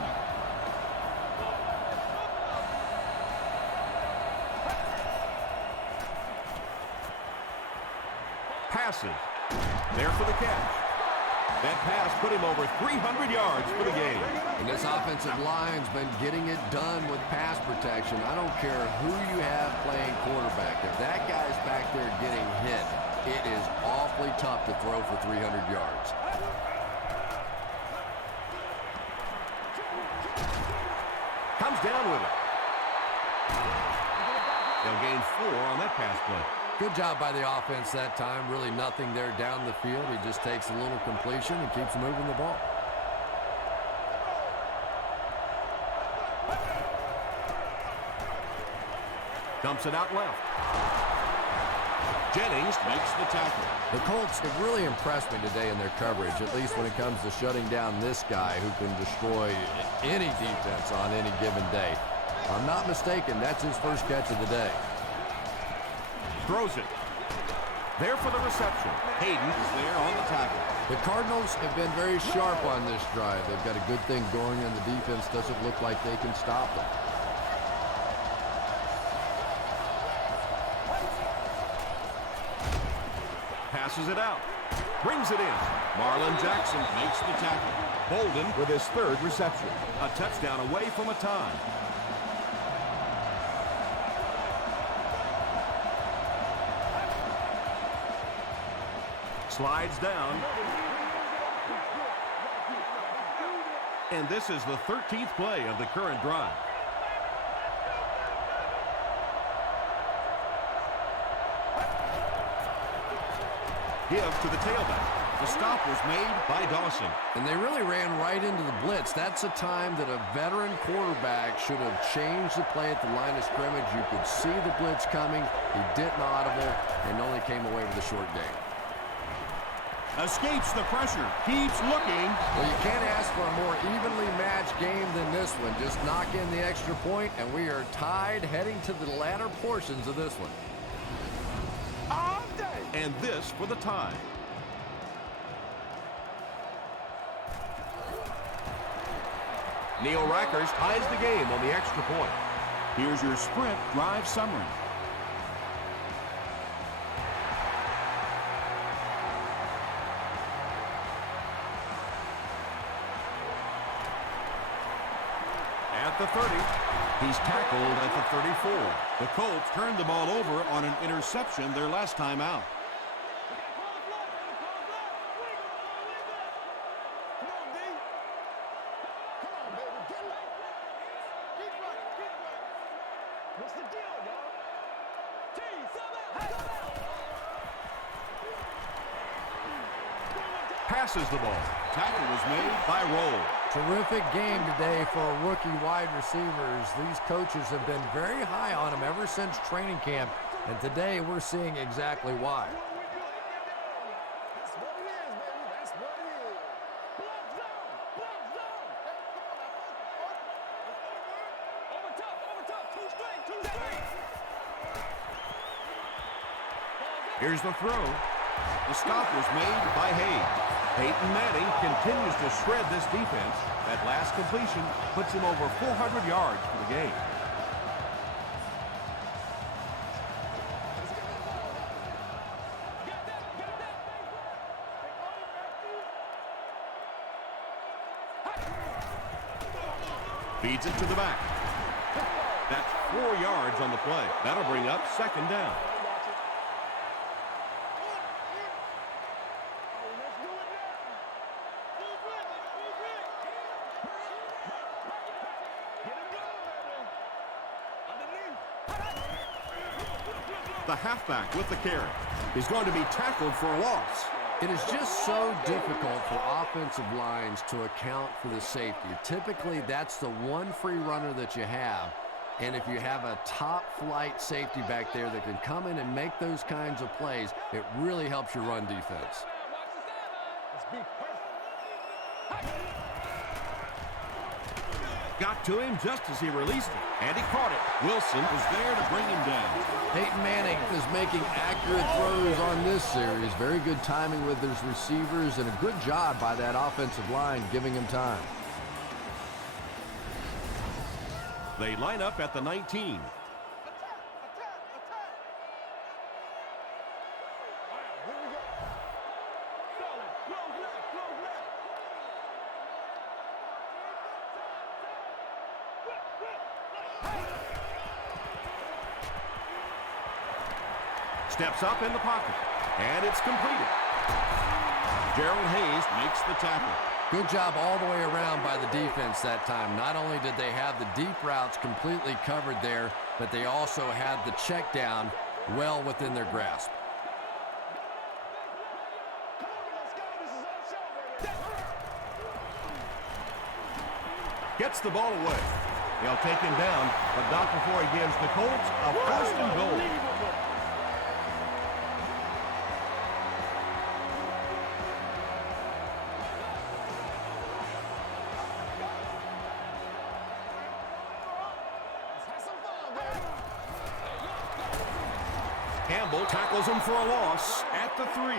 Passes. There for the catch. That pass put him over 300 yards for the game. And this offensive line's been getting it done with pass protection. I don't care who you have playing quarterback. If that guy's back there getting hit, it is awfully tough to throw for 300 yards. Comes down with it. They'll gain 4 on that pass play. Good job by the offense that time. Really nothing there down the field. He just takes a little completion and keeps moving the ball. Dumps it out left. Jennings makes the tackle. The Colts have really impressed me today in their coverage, at least when it comes to shutting down this guy who can destroy any defense on any given day. If I'm not mistaken, that's his first catch of the day. Throws it. There for the reception. Hayden is there on the tackle. The Cardinals have been very sharp on this drive. They've got a good thing going, and the defense doesn't look like they can stop them. Passes it out. Brings it in. Marlon Jackson makes the tackle. Bolden with his third reception. A touchdown away from a tie. Slides down. And this is the 13th play of the current drive. Give to the tailback. The stop was made by Dawson. And they really ran right into the blitz. That's a time that a veteran quarterback should have changed the play at the line of scrimmage. You could see the blitz coming. He didn't audible and only came away with a short gain. Escapes the pressure. Keeps looking. Well, you can't ask for a more evenly matched game than this one. Just knock in the extra point, and we are tied heading to the latter portions of this one. All day. And this for the tie. Neil Rackers ties the game on the extra point. Here's your sprint drive summary. At the 30. He's tackled at the 34. The Colts turned the ball over on an interception their last time out. Come on, D. Come on, baby. Get it. Keep running. Keep running. What's the deal, y'all? T, sub out. Sub out. Passes the ball. Tackle was made by Roll. Terrific game today for rookie wide receivers. These coaches have been very high on them ever since training camp, and today we're seeing exactly why. That's what it is, baby. That's what it is. Block zone. Block zone. Over top. Too straight. Here's the throw. The stop was made by Hayes. Peyton Manning continues to shred this defense. That last completion puts him over 400 yards for the game. Feeds it to the back. That's 4 yards on the play. That'll bring up second down. The halfback with the carry. He's going to be tackled for a loss. It is just so difficult for offensive lines to account for the safety. Typically, that's the one free runner that you have. And if you have a top-flight safety back there that can come in and make those kinds of plays, it really helps your run defense. Got to him just as he released it, and he caught it. Wilson was there to bring him down. Peyton Manning is making accurate throws on this series. Very good timing with his receivers, and a good job by that offensive line giving him time. They line up at the 19. Steps up in the pocket, and it's completed. Gerald Hayes makes the tackle. Good job all the way around by the defense that time. Not only did they have the deep routes completely covered there, but they also had the check down well within their grasp. Gets the ball away. They'll take him down, but not before he gives the Colts a 1st and goal. Campbell tackles him for a loss at the 3.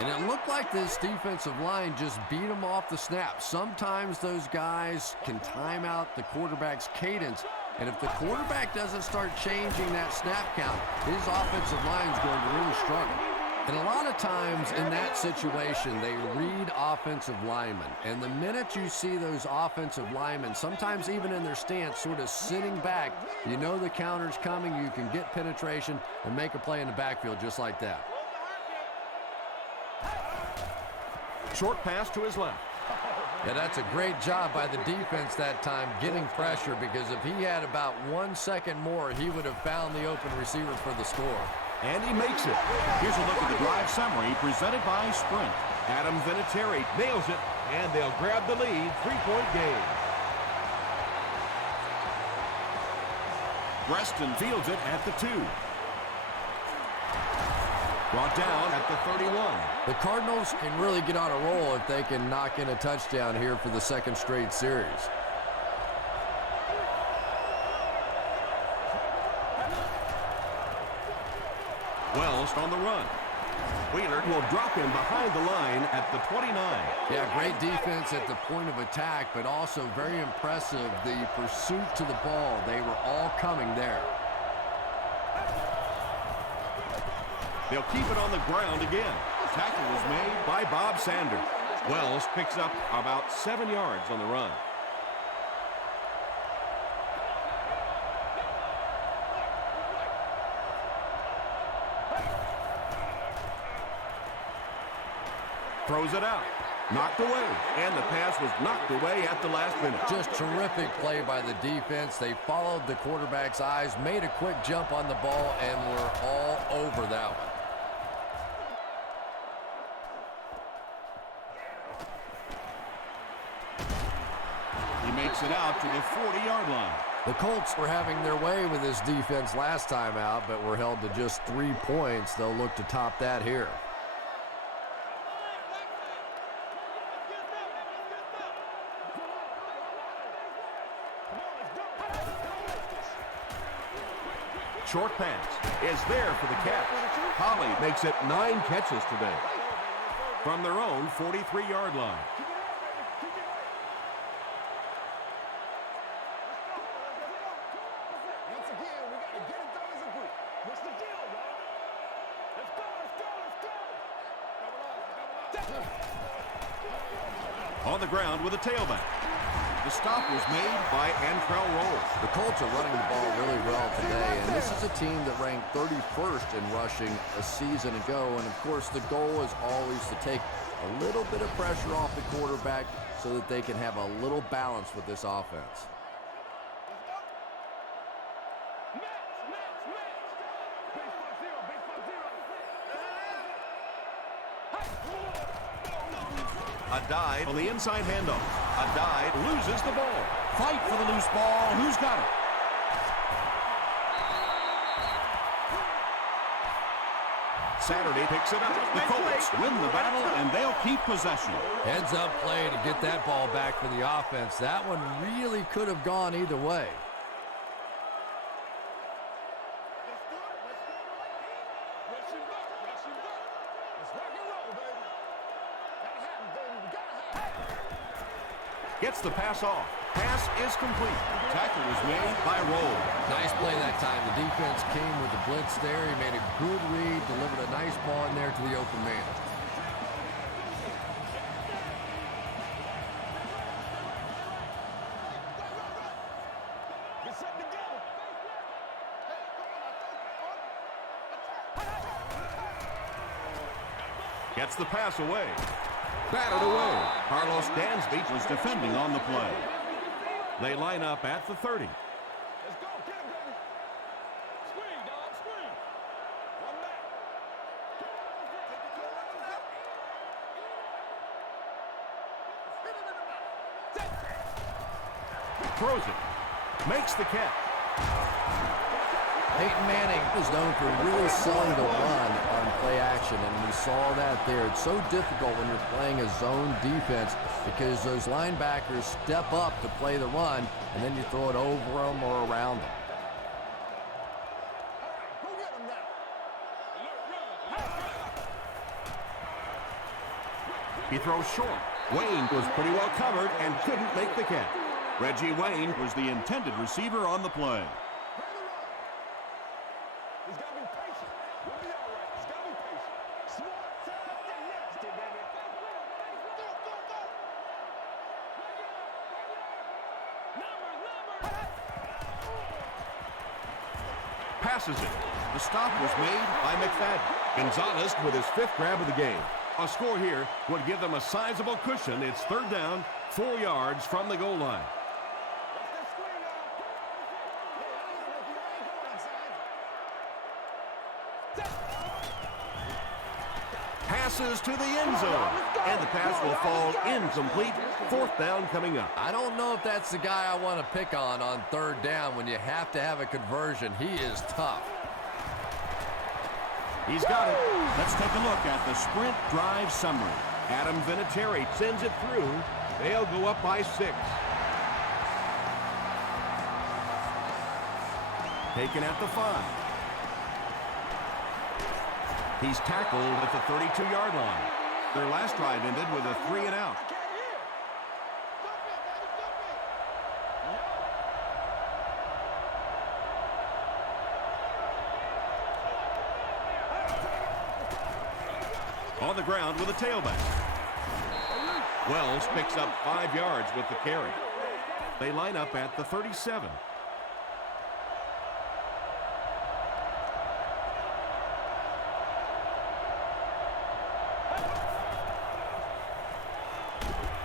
And it looked like this defensive line just beat them off the snap. Sometimes those guys can time out the quarterback's cadence, and if the quarterback doesn't start changing that snap count, his offensive line is going to really struggle. And a lot of times in that situation, they read offensive linemen. And the minute you see those offensive linemen, sometimes even in their stance, sort of sitting back, you know the counter's coming, you can get penetration and make a play in the backfield just like that. Short pass to his left. Yeah, that's a great job by the defense that time getting pressure, because if he had about 1 second more, he would have found the open receiver for the score. And he makes it. Here's a look at the drive summary presented by Sprint. Adam Vinatieri nails it, and they'll grab the lead. 3-point game. Preston fields it at the 2. Brought down at the 31. The Cardinals can really get on a roll if they can knock in a touchdown here for the 2nd straight series. Wells on the run. Wheeler will drop him behind the line at the 29. Yeah, great defense at the point of attack, but also very impressive the pursuit to the ball. They were all coming there. They'll keep it on the ground again. Tackle was made by Bob Sanders. Wells picks up about 7 yards on the run. Throws it out. Knocked away. And the pass was knocked away at the last minute. Just terrific play by the defense. They followed the quarterback's eyes, made a quick jump on the ball, and were all over that one. He makes it out to the 40-yard line. The Colts were having their way with this defense last time out, but were held to just 3 points. They'll look to top that here. Short pass is there for the catch. Holly makes it 9 catches today. From their own 43-yard line. Once again, we got to get it done as a group. What's the deal, y'all? Let's go, let's go, let's go. On the ground with a tailback. The stop was made by Antrell Roll. The Colts are running the ball really well today, and this is a team that ranked 31st in rushing a season ago. And, of course, the goal is always to take a little bit of pressure off the quarterback so that they can have a little balance with this offense. Big 4-0, big Adai on the inside handoff. Adai loses the ball. Fight for the loose ball. Who's got it? Saturday picks it up. The Colts win the battle, and they'll keep possession. Heads up play to get that ball back for the offense. That one really could have gone either way. Gets the pass off. Pass is complete. Tackle was made by Roll. Nice play that time. The defense came with the blitz there. He made a good read, delivered a nice ball in there to the open man. Gets the pass away. Batted away. Carlos Dansby was defending on the play. They line up at the 30. Let's go. Get him, baby. Screen, dog. Screen. One back. Throws it. Makes the catch. Peyton Manning is known for really selling the run on play action, and we saw that there. It's so difficult when you're playing a zone defense because those linebackers step up to play the run, and then you throw it over them or around them. Go get him now. He throws short. Wayne was pretty well covered and couldn't make the catch. Reggie Wayne was the intended receiver on the play. He's got to be patient. We'll be all right. He's got to be patient. Smart, fast, and nasty, baby. Go, go, go. Numbers. Passes it. The stop was made by McFadden. Gonzalez with his 5th grab of the game. A score here would give them a sizable cushion. It's 3rd down, 4 yards from the goal line. What's that screen now? Passes to the end zone. And the pass will fall incomplete. 4th down coming up. I don't know if that's the guy I want to pick on 3rd down when you have to have a conversion. He is tough. He's got it. Let's take a look at the sprint drive summary. Adam Vinatieri sends it through. They'll go up by 6. Taken at the 5. He's tackled at the 32-yard line. Their last drive ended with a 3 and out. On the ground with a tailback. Wells picks up 5 yards with the carry. They line up at the 37.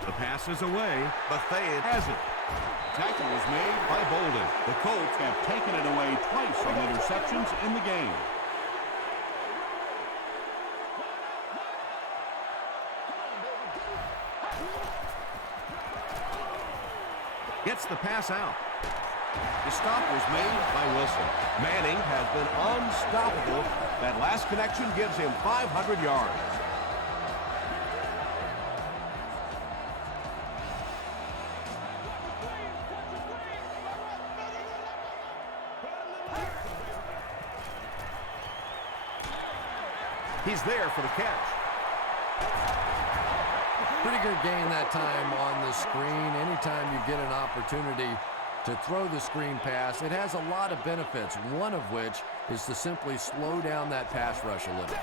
The pass is away. Bethea has it. Tackle was made by Bolden. The Colts have taken it away twice on interceptions in the game. Gets the pass out. The stop was made by Wilson. Manning has been unstoppable. That last connection gives him 500 yards. He's there for the catch. Pretty good gain that time on the screen. Anytime you get an opportunity to throw the screen pass, it has a lot of benefits, one of which is to simply slow down that pass rush a little.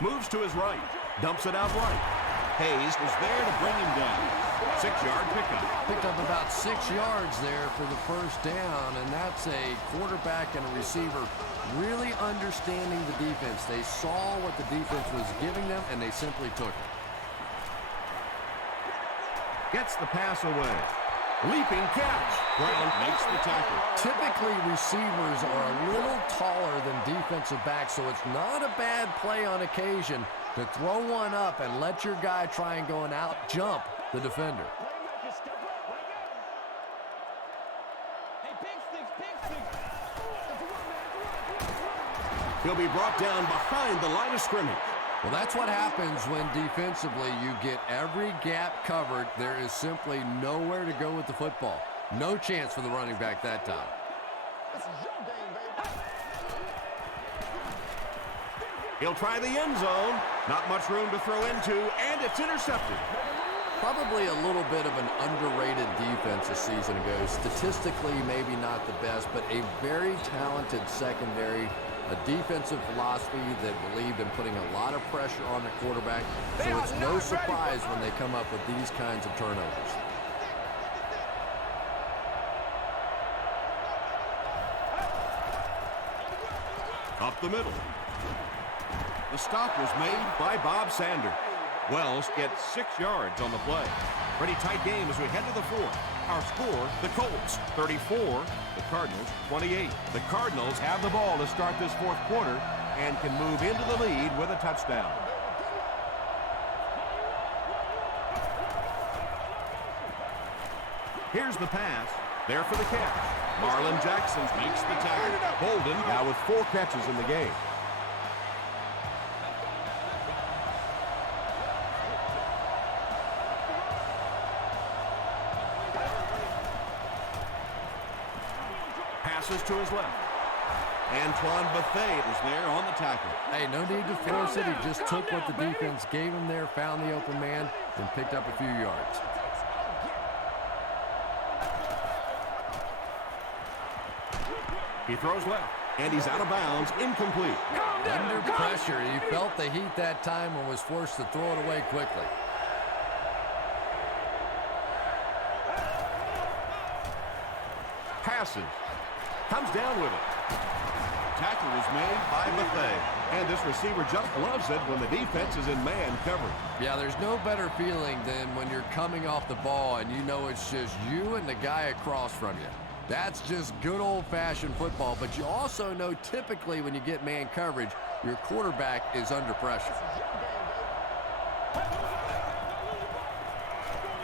Moves to his right. Dumps it out right. Hayes was there to bring him down. 6-yard pickup. Picked up about 6 yards there for the first down, and that's a quarterback and a receiver really understanding the defense. They saw what the defense was giving them, and they simply took it. Gets the pass away. Leaping catch. Brown makes the tackle. Typically, receivers are a little taller than defensive backs, so it's not a bad play on occasion to throw one up and let your guy try and go and out-jump the defender. Playmaker, step up, right now. Hey, pick six, pick six. It's a one, man, it's a one. He'll be brought down behind the line of scrimmage. Well, that's what happens when defensively you get every gap covered. There is simply nowhere to go with the football. No chance for the running back that time. This is your game, baby. He'll try the end zone. Not much room to throw into, and it's intercepted. Probably a little bit of an underrated defense a season ago. Statistically, maybe not the best, but a very talented secondary, a defensive philosophy that believed in putting a lot of pressure on the quarterback. So it's no surprise when they come up with these kinds of turnovers. Up the middle. The stop was made by Bob Sander. Wells gets 6 yards on the play. Pretty tight game as we head to the fourth. Our score, the Colts 34, the Cardinals 28. The Cardinals have the ball to start this fourth quarter and can move into the lead with a touchdown. Here's the pass. There for the catch. Marlon Jackson makes the tackle. Bolden now with 4 catches in the game. Passes to his left. Antoine Bethea is there on the tackle. Hey, no need to force it. He just took what the defense gave him there, found the open man, and picked up a few yards. He throws left, and he's out of bounds, incomplete. Under pressure, he felt the heat that time and was forced to throw it away quickly. Passes. Comes down with it. Tackle is made by Bethea. And this receiver just loves it when the defense is in man coverage. Yeah, there's no better feeling than when you're coming off the ball and you know it's just you and the guy across from you. That's just good old-fashioned football, but you also know typically when you get man coverage, your quarterback is under pressure.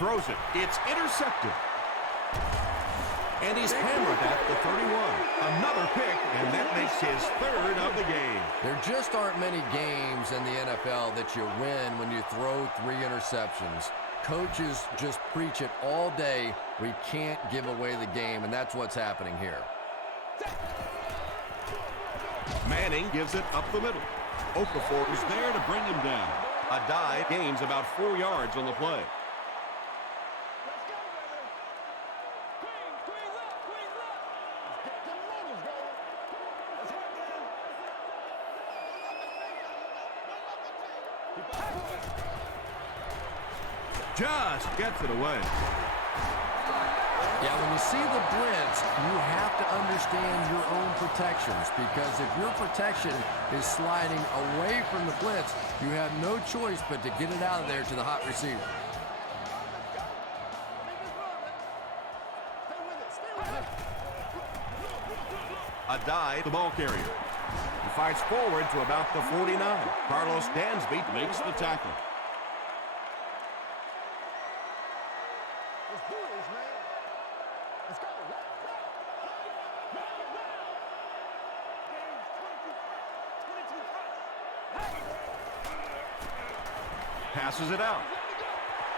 Throws it. It's intercepted. And he's hammered at the 31. Another pick, and that makes his 3rd of the game. There just aren't many games in the NFL that you win when you throw 3 interceptions. Coaches just preach it all day. We can't give away the game, and that's what's happening here. Manning gives it up the middle. Okafor is there to bring him down. A dive gains about 4 yards on the play. Just gets it away. Yeah, when you see the blitz, you have to understand your own protections, because if your protection is sliding away from the blitz, you have no choice but to get it out of there to the hot receiver. A dive, the ball carrier. He fights forward to about the 49. Carlos Dansby makes the tackle. Let's do this, man. Let's go. Passes it out.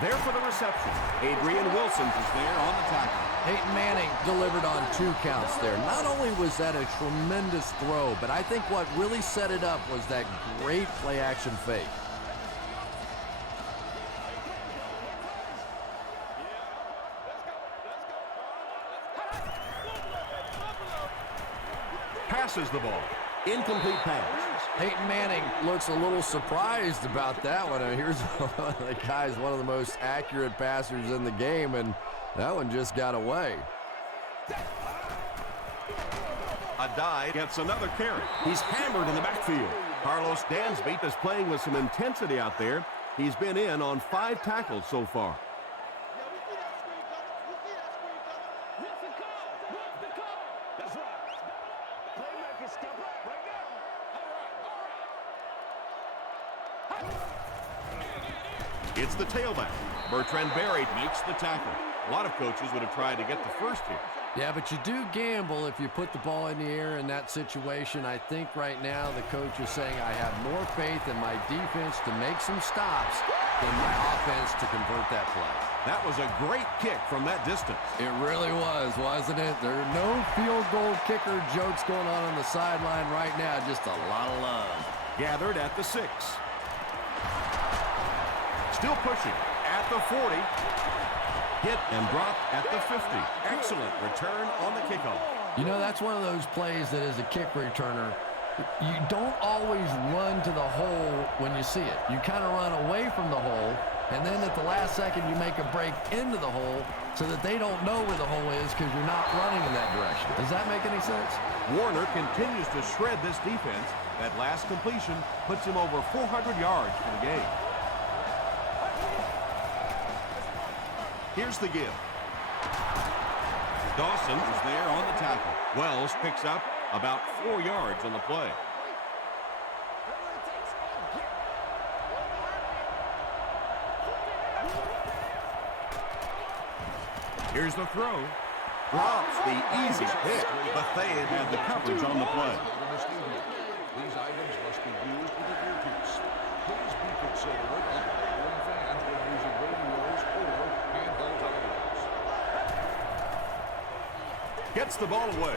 There for the reception. Adrian Wilson is there on the tackle. Peyton Manning delivered on 2 counts there. Not only was that a tremendous throw, but I think what really set it up was that great play-action fake. Passes the ball. Incomplete pass. Peyton Manning looks a little surprised about that one. Here's the guy's one of the most accurate passers in the game, and that one just got away. A dive gets another carry. He's hammered in the backfield. Carlos Dansby is playing with some intensity out there. He's been in on 5 tackles so far. That's right. Playmaker, step up right now. All right. It's the tailback. Bertrand Berry makes the tackle. A lot of coaches would have tried to get the first here. Yeah, but you do gamble if you put the ball in the air in that situation. I think right now the coach is saying I have more faith in my defense to make some stops than my offense to convert that play. That was a great kick from that distance. It really was, wasn't it? There are no field goal kicker jokes going on the sideline right now. Just a lot of love. Gathered at the 6. Still pushing at the 40. Hit and drop at the 50. Excellent return on the kickoff. You know, that's one of those plays that as a kick returner, you don't always run to the hole when you see it. You kind of run away from the hole, and then at the last second you make a break into the hole so that they don't know where the hole is because you're not running in that direction. Does that make any sense? Warner continues to shred this defense. That last completion puts him over 400 yards for the game. Here's the give. Dawson is there on the tackle. Wells picks up about 4 yards on the play. Here's the throw. Drops the easy hit. Bethea had the coverage on the play. These items must be used with an earpiece. Please be considerate of neighboring fans when using radios or handheld telephones. Gets the ball away.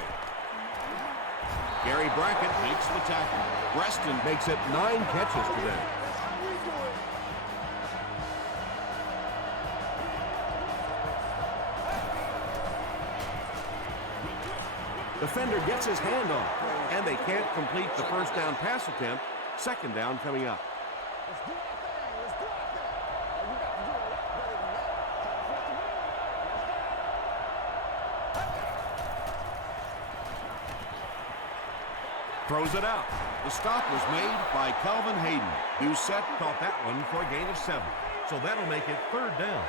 Gary Brackett makes the tackle. Preston makes it 9 catches today. Defender gets his hand on it, and they can't complete the first down pass attempt. Second down coming up. Throws it out. The stop was made by Calvin Hayden. Doucette caught that one for a gain of 7. So that'll make it 3rd down.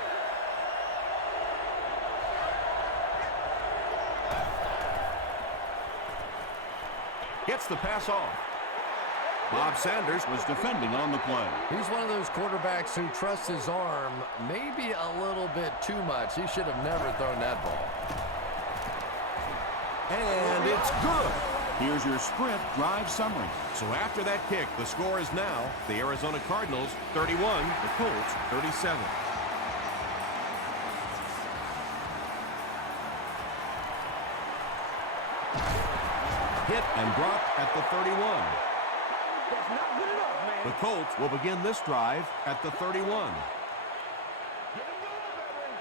Gets the pass off. Bob Sanders was defending on the play. He's one of those quarterbacks who trusts his arm maybe a little bit too much. He should have never thrown that ball. And it's good. Here's your sprint drive summary. So after that kick, the score is now the Arizona Cardinals 31, the Colts 37. Hit and drop at the 31. That's not good enough, man. The Colts will begin this drive at the 31. Get him going, baby.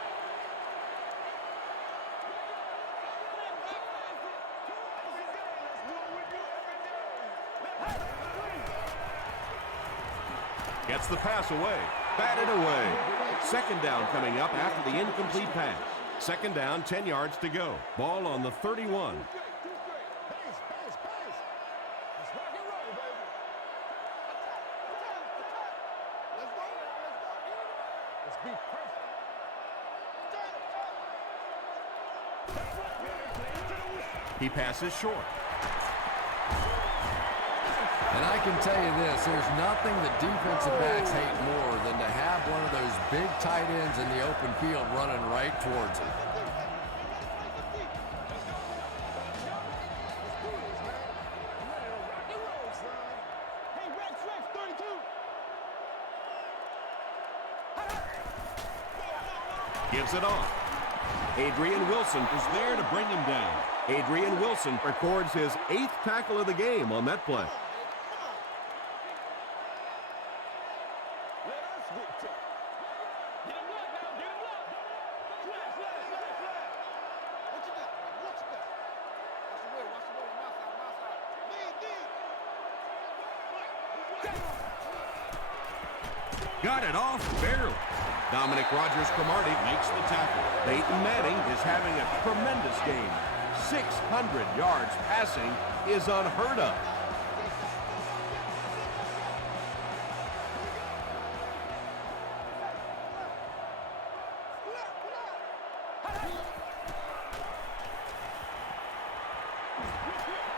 Gets the pass away. Batted away. Second down coming up after the incomplete pass. Second down, 10 yards to go. Ball on the 31. He passes short. And I can tell you this, there's nothing the defensive backs hate more than to have one of those big tight ends in the open field running right towards it. Gives it off. Adrian Wilson is there to bring him down. Adrian Wilson records his 8th tackle of the game on that play. Got it off barely. Dominic Rodgers-Cromartie makes the tackle. Peyton Manning is having a tremendous game. 600 yards passing is unheard of.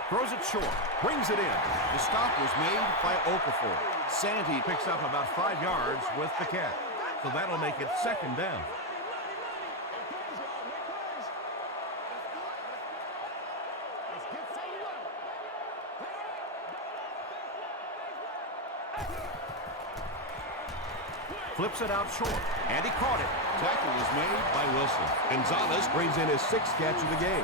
Throws it short, brings it in. The stop was made by Okafor. Santee picks up about 5 yards with the catch. so that'll make it second down. Flips it out short, and he caught it. Tackle was made by Wilson. Gonzalez brings in his 6th catch of the game.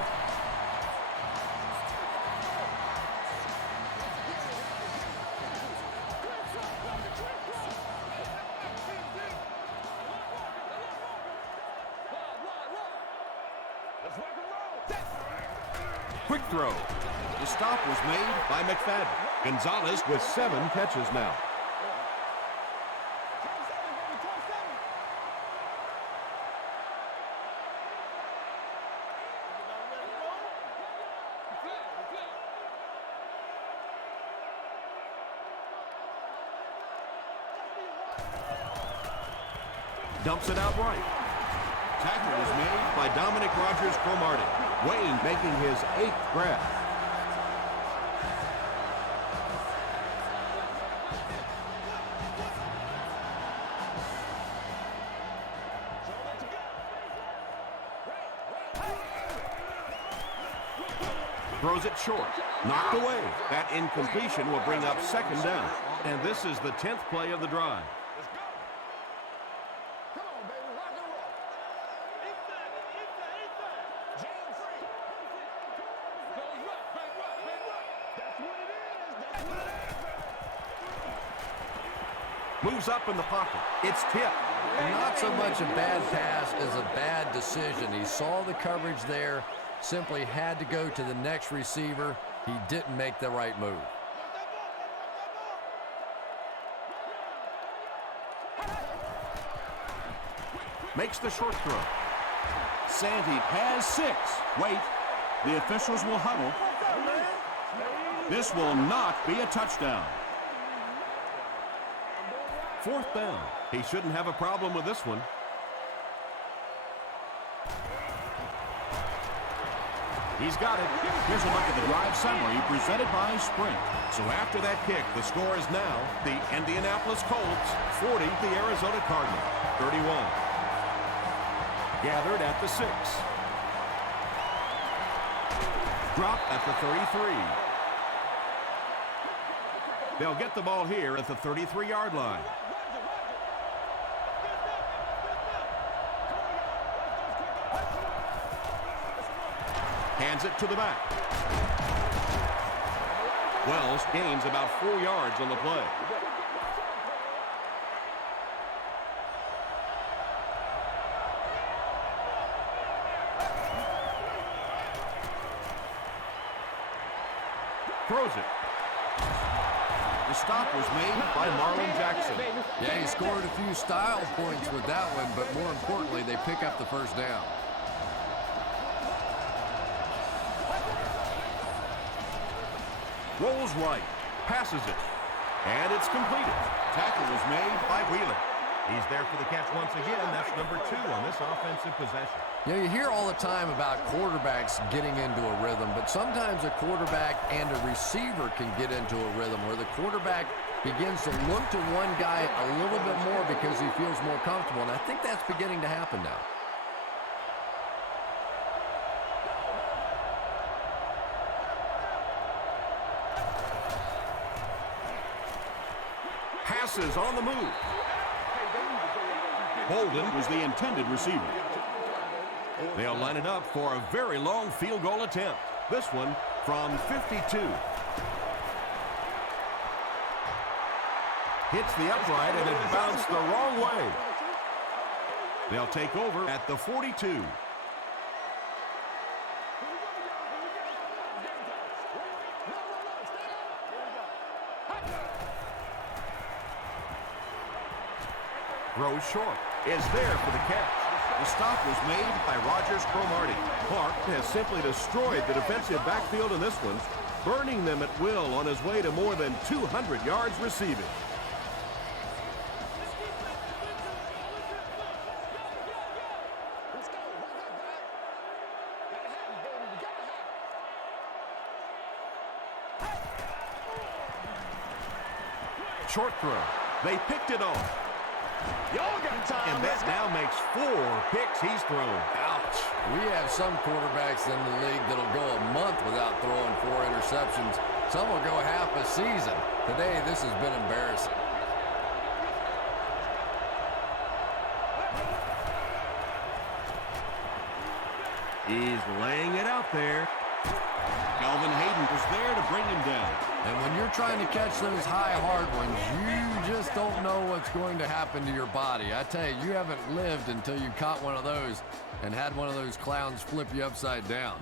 Quick throw. The stop was made by McFadden. Gonzalez with 7 catches now. Dumps it out right. Tackle is made by Dominic Rodgers-Cromartie. Wayne making his 8th grab. Throws it short. Knocked away. That incompletion will bring up second down. And this is the 10th play of the drive. Moves up in the pocket. It's tipped. Not so much a bad pass as a bad decision. He saw the coverage there, simply had to go to the next receiver. He didn't make the right move. Makes the short throw. Sandy has 6. Wait. The officials will huddle. This will not be a touchdown. 4th down. He shouldn't have a problem with this one. He's got it. Here's a look at the drive summary presented by Sprint. So after that kick, the score is now the Indianapolis Colts 40, the Arizona Cardinals 31. Gathered at the 6. Dropped at the 33. They'll get the ball here at the 33-yard line. Hands it to the back. Wells gains about 4 yards on the play. Throws it. The stop was made by Marlon Jackson. Yeah, he scored a few style points with that one, but more importantly, they pick up the first down. Rolls right, passes it, and it's completed. Tackle was made by Wheeler. He's there for the catch once again. That's number 2 on this offensive possession. You know, you hear all the time about quarterbacks getting into a rhythm, but sometimes a quarterback and a receiver can get into a rhythm where the quarterback begins to look to one guy a little bit more because he feels more comfortable, and I think that's beginning to happen now. Passes on the move. Bolden was the intended receiver. They'll line it up for a very long field goal attempt. This one from 52. Hits the upright and it bounced the wrong way. They'll take over at the 42. Throws short. Is there for the catch. The stop was made by Rodgers-Cromartie. Clark has simply destroyed the defensive backfield in this one, burning them at will on his way to more than 200 yards receiving. Short throw. They picked it off. Y'all got And that now makes 4 picks he's thrown. Ouch. We have some quarterbacks in the league that'll go a month without throwing 4 interceptions. Some will go half a season. Today, this has been embarrassing. He's laying it out there. Calvin Hayden was there to bring him down. And when you're trying to catch those high, hard ones, you just don't know what's going to happen to your body. I tell you, you haven't lived until you caught one of those and had one of those clowns flip you upside down.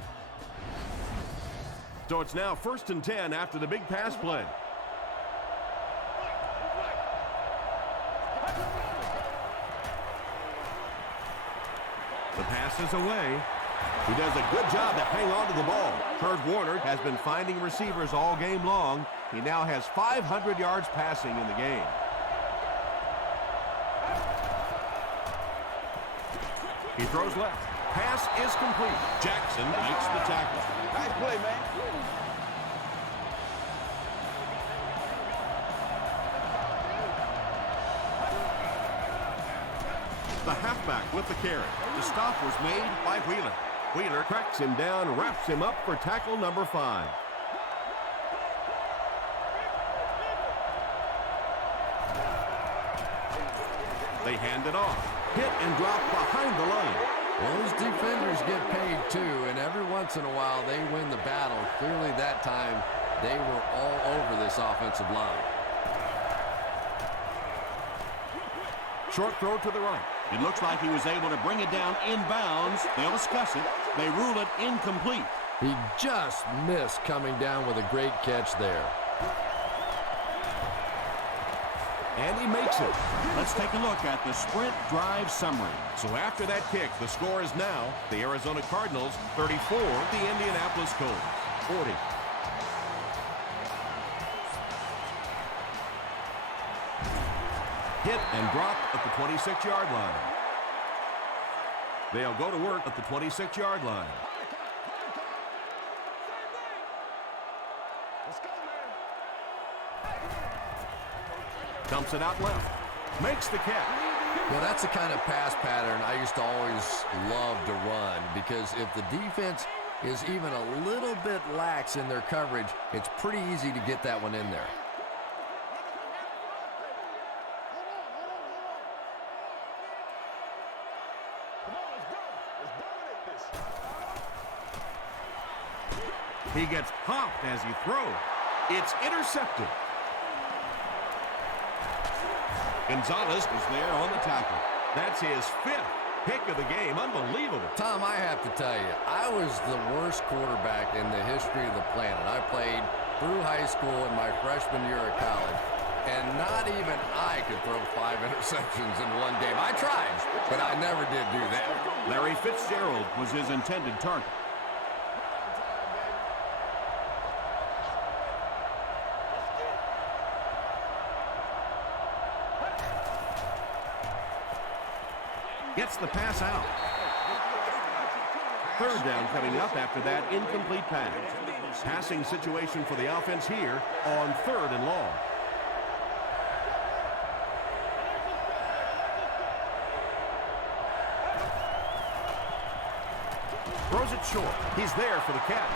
So it's now 1st and 10 after the big pass play. The pass is away. He does a good job to hang on to the ball. Kurt Warner has been finding receivers all game long. He now has 500 yards passing in the game. He throws left. Pass is complete. Jackson makes the tackle. Nice play, man. The halfback with the carry. The stop was made by Wheeler. Wheeler cracks him down, wraps him up for tackle number 5. They hand it off. Hit and drop behind the line. Well, those defenders get paid too, and every once in a while they win the battle. Clearly that time they were all over this offensive line. Short throw to the right. It looks like he was able to bring it down inbounds. They'll discuss it. They rule it incomplete. He just missed coming down with a great catch there. And he makes it. Let's take a look at the sprint drive summary. So after that kick, the score is now the Arizona Cardinals 34, the Indianapolis Colts 40. Hit and drop at the 26-yard line. They'll go to work at the 26-yard line. Let's go, man. Dumps it out left. Makes the catch. Well, that's the kind of pass pattern I used to always love to run, because if the defense is even a little bit lax in their coverage, it's pretty easy to get that one in there. Come on, let's go. Let's dominate this. He gets popped as he throws. It's intercepted. Gonzalez was there on the tackle. That's his 5th pick of the game. Unbelievable. Tom, I have to tell you, I was the worst quarterback in the history of the planet. I played through high school and my freshman year of college, and not even I could throw 5 interceptions in one game. I tried, but I never did do that. Larry Fitzgerald was his intended target. Gets the pass out. 3rd down coming up after that incomplete pass. Passing situation for the offense here on 3rd and long. Throws it short. He's there for the catch.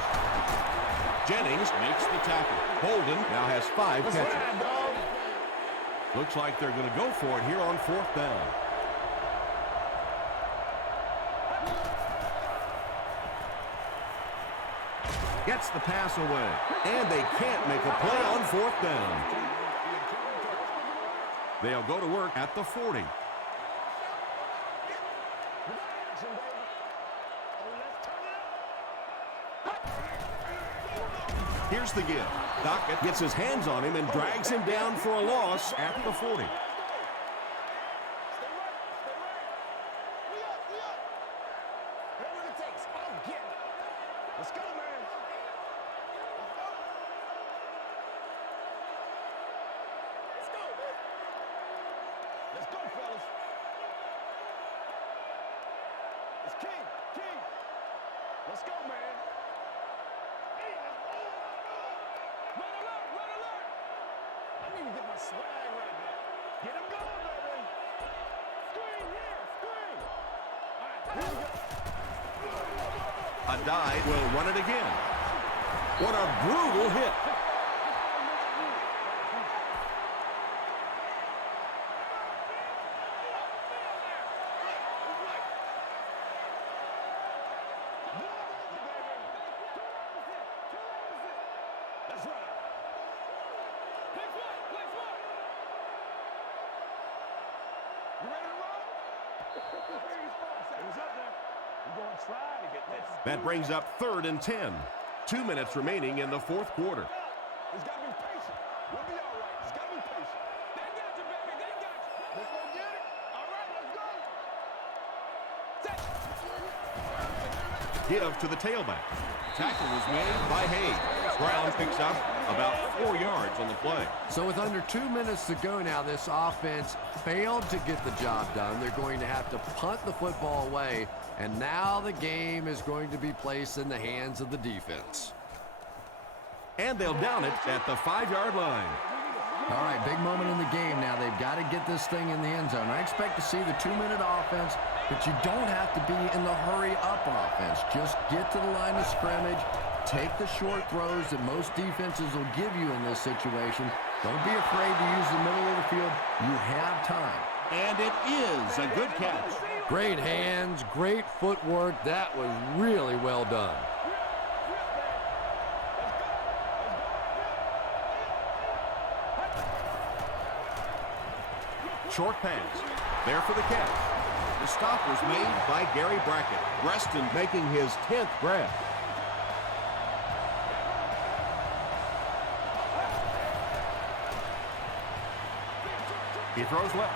Jennings makes the tackle. Holden now has 5 catches. Looks like they're going to go for it here on 4th down. Gets the pass away. And they can't make a play on 4th down. They'll go to work at the 40. Here's the give. Dockett gets his hands on him and drags him down for a loss at the 40. Let's go, man. Let's go, man. Let's go, fellas. It's King. King. Let's go, man. Hey, let's go. Run alert, run alert. I need to get my swag right now. Get him going, baby. Squeeze. A dive will run it again. What a brutal hit. That brings up 3rd and 10. 2 minutes remaining in the 4th quarter. He's got to be patient. We'll be all right. He's got to be patient. They got you, baby. They got you. Let's go get it. All right, let's go. Give to the tailback. Tackle was made by Hayes. Brown picks up about 4 yards on the play. So with under 2 minutes to go now, this offense failed to get the job done. They're going to have to punt the football away, and now the game is going to be placed in the hands of the defense. And they'll down it at the 5-yard line. All right, big moment in the game now. They've got to get this thing in the end zone. I expect to see the 2-minute offense, but you don't have to be in the hurry-up offense. Just get to the line of scrimmage, take the short throws that most defenses will give you in this situation. Don't be afraid to use the middle of the field. You have time. And it is a good catch. Great hands, great footwork. That was really well done. Short pass. There for the catch. The stop was made by Gary Brackett. Reston making his 10th grab. He throws left.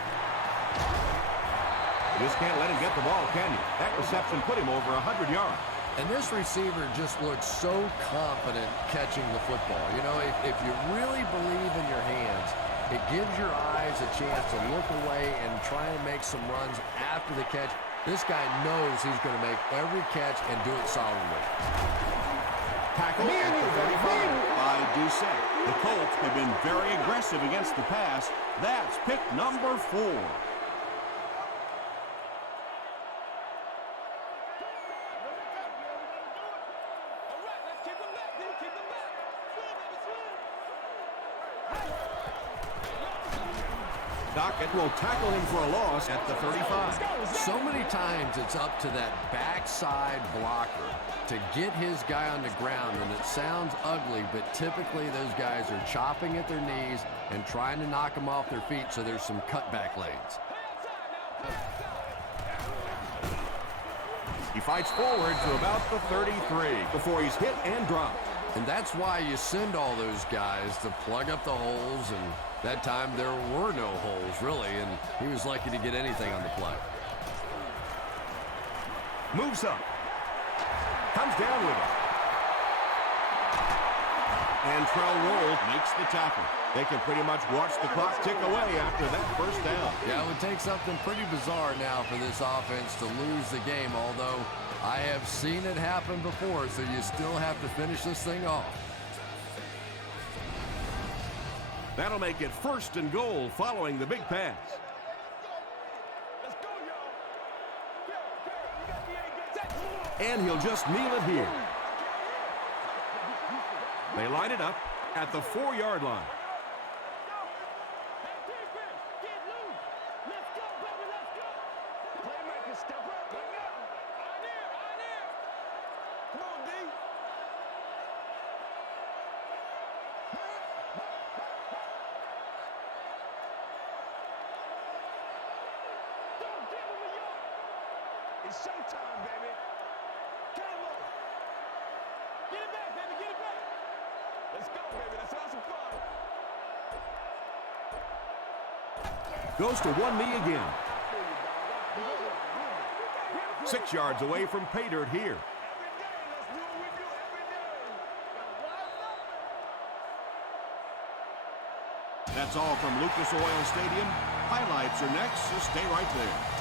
You just can't let him get the ball, can you? That reception put him over 100 yards. And this receiver just looks so confident catching the football. You know, if you really believe in your hands, it gives your eyes a chance to look away and try and make some runs after the catch. This guy knows he's going to make every catch and do it solidly. Tackle at the 35. By Doucette. The Colts have been very aggressive against the pass. That's pick number 4. Dockett will tackle him for a loss at the 35. So many times it's up to that backside blocker to get his guy on the ground, and it sounds ugly, but typically those guys are chopping at their knees and trying to knock them off their feet, so there's some cutback lanes. He fights forward to about the 33 before he's hit and dropped. And that's why you send all those guys to plug up the holes, and that time there were no holes, really, and he was lucky to get anything on the play. Moves up. Comes down with it. And Trell Roll makes the tackle. They can pretty much watch the clock tick away after that first down. Yeah, it would take something pretty bizarre now for this offense to lose the game, although I have seen it happen before, so you still have to finish this thing off. That'll make it 1st and goal following the big pass. And he'll just kneel it here. They line it up at the 4-yard line. It's showtime, baby. Get him up. Get it back, baby. Get it back. Let's go, baby. Let's have some fun. Goes to one knee again. 6 yards away from pay dirt here. That's all from Lucas Oil Stadium. Highlights are next, so stay right there.